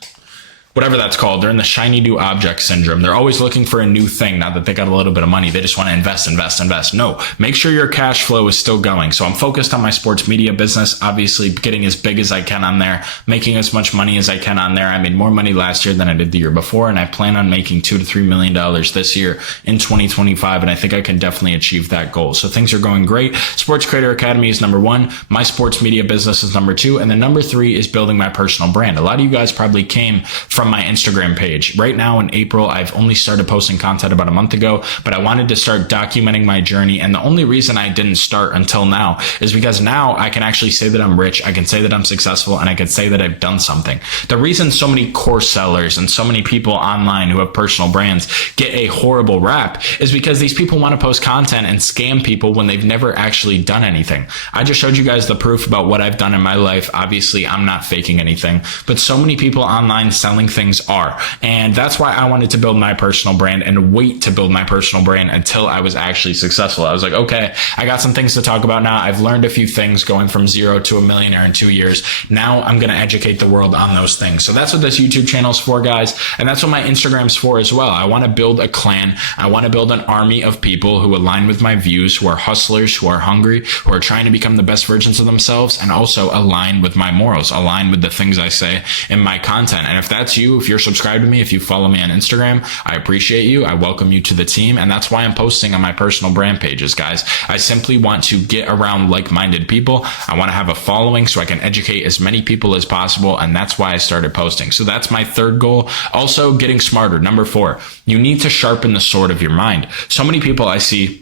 Whatever that's called, they're in the shiny new object syndrome. They're always looking for a new thing now that they got a little bit of money. They just want to invest. No, make sure your cash flow is still going. So I'm focused on my sports media business, obviously getting as big as I can on there, making as much money as I can on there. I made more money last year than I did the year before, and I plan on making $2 to $3 million this year in 2025, and I think I can definitely achieve that goal. So things are going great. Sports Creator Academy is number 1. My sports media business is number 2, and then number 3 is building my personal brand. A lot of you guys probably came from my Instagram page. Right now in April, I've only started posting content about a month ago, but I wanted to start documenting my journey. And the only reason I didn't start until now is because now I can actually say that I'm rich, I can say that I'm successful, and I can say that I've done something. The reason so many course sellers and so many people online who have personal brands get a horrible rap is because these people want to post content and scam people when they've never actually done anything. I just showed you guys the proof about what I've done in my life. Obviously, I'm not faking anything, but so many people online selling things are. And that's why I wanted to build my personal brand and wait to build my personal brand until I was actually successful. I was like, okay, I got some things to talk about now. I've learned a few things going from 0 to $1 millionaire in 2 years. Now I'm going to educate the world on those things. So that's what this YouTube channel is for, guys. And that's what my Instagram's for as well. I want to build a clan. I want to build an army of people who align with my views, who are hustlers, who are hungry, who are trying to become the best versions of themselves, and also align with my morals, align with the things I say in my content. And if that's you, if you're subscribed to me, if you follow me on Instagram, I appreciate you. I welcome you to the team. And that's why I'm posting on my personal brand pages, guys. I simply want to get around like-minded people. I want to have a following so I can educate as many people as possible. And that's why I started posting. So that's my third goal. Also, getting smarter. Number 4, you need to sharpen the sword of your mind. So many people I see,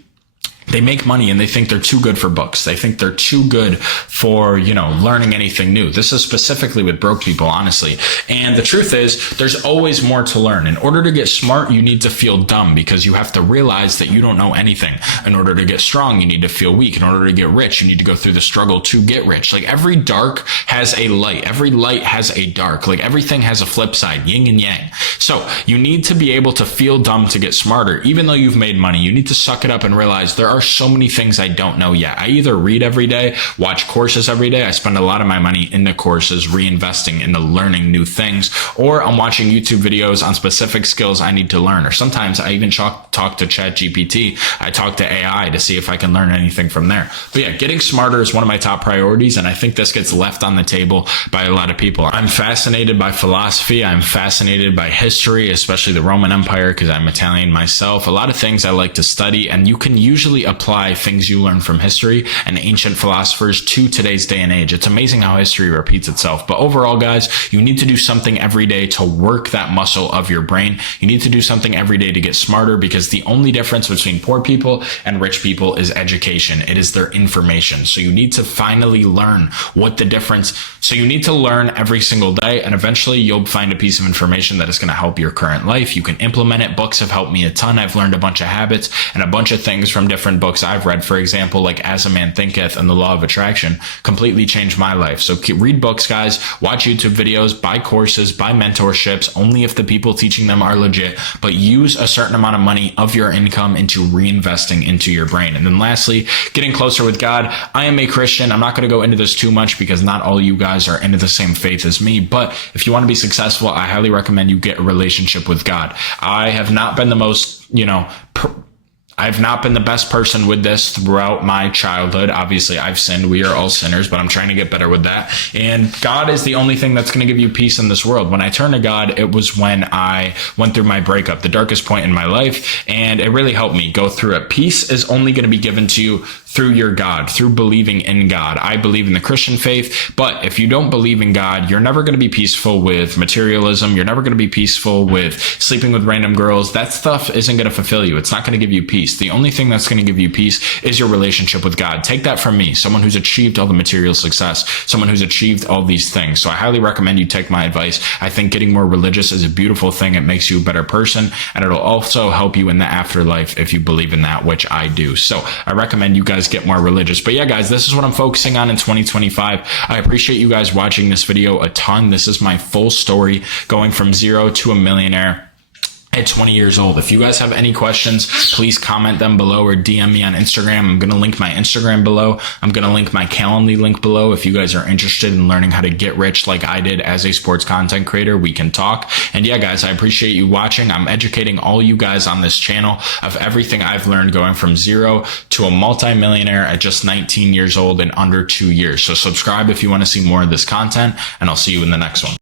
they make money and they think they're too good for books. They think they're too good for, learning anything new. This is specifically with broke people, honestly. And the truth is, there's always more to learn. In order to get smart, you need to feel dumb because you have to realize that you don't know anything. In order to get strong, you need to feel weak. In order to get rich, you need to go through the struggle to get rich. Like, every dark has a light. Every light has a dark. Like, everything has a flip side, yin and yang. So you need to be able to feel dumb to get smarter. Even though you've made money, you need to suck it up and realize there are are so many things I don't know yet. I either read every day, watch courses every day. I spend a lot of my money in the courses, reinvesting into learning new things, or I'm watching YouTube videos on specific skills I need to learn. Or sometimes I even talk to ChatGPT. I talk to AI to see if I can learn anything from there. But yeah, getting smarter is one of my top priorities, and I think this gets left on the table by a lot of people. I'm fascinated by philosophy. I'm fascinated by history, especially the Roman Empire, because I'm Italian myself. A lot of things I like to study, and you can usually apply things you learn from history and ancient philosophers to today's day and age. It's amazing how history repeats itself. But overall, guys, you need to do something every day to work that muscle of your brain. You need to do something every day to get smarter, because the only difference between poor people and rich people is education. It is their information. So you need to finally learn what the difference. So you need to learn every single day, and eventually you'll find a piece of information that is going to help your current life. You can implement it. Books have helped me a ton. I've learned a bunch of habits and a bunch of things from different books I've read. For example, like As a Man Thinketh and The Law of Attraction completely changed my life. So read books, guys, watch YouTube videos, buy courses, buy mentorships, only if the people teaching them are legit, but use a certain amount of money of your income into reinvesting into your brain. And then lastly, getting closer with God. I am a Christian. I'm not going to go into this too much because not all you guys are into the same faith as me, but if you want to be successful, I highly recommend you get a relationship with God. I have not been the most, I've not been the best person with this throughout my childhood. Obviously, I've sinned. We are all sinners, but I'm trying to get better with that. And God is the only thing that's going to give you peace in this world. When I turned to God, it was when I went through my breakup, the darkest point in my life, and it really helped me go through it. Peace is only going to be given to you through your God, through believing in God. I believe in the Christian faith, but if you don't believe in God, you're never going to be peaceful with materialism. You're never going to be peaceful with sleeping with random girls. That stuff isn't going to fulfill you. It's not going to give you peace. The only thing that's going to give you peace is your relationship with God. Take that from me, someone who's achieved all the material success, someone who's achieved all these things. So I highly recommend you take my advice. I think getting more religious is a beautiful thing. It makes you a better person, and it'll also help you in the afterlife if you believe in that, which I do. So I recommend you guys get more religious. But yeah, guys, this is what I'm focusing on in 2025. I appreciate you guys watching this video a ton. This is my full story going from zero to a millionaire at 20 years old. If you guys have any questions, please comment them below or DM me on Instagram. I'm going to link my Instagram below. I'm going to link my Calendly link below. If you guys are interested in learning how to get rich like I did as a sports content creator, we can talk. And yeah, guys, I appreciate you watching. I'm educating all you guys on this channel of everything I've learned going from zero to a multi-millionaire at just 19 years old in under 2 years. So subscribe if you want to see more of this content, and I'll see you in the next one.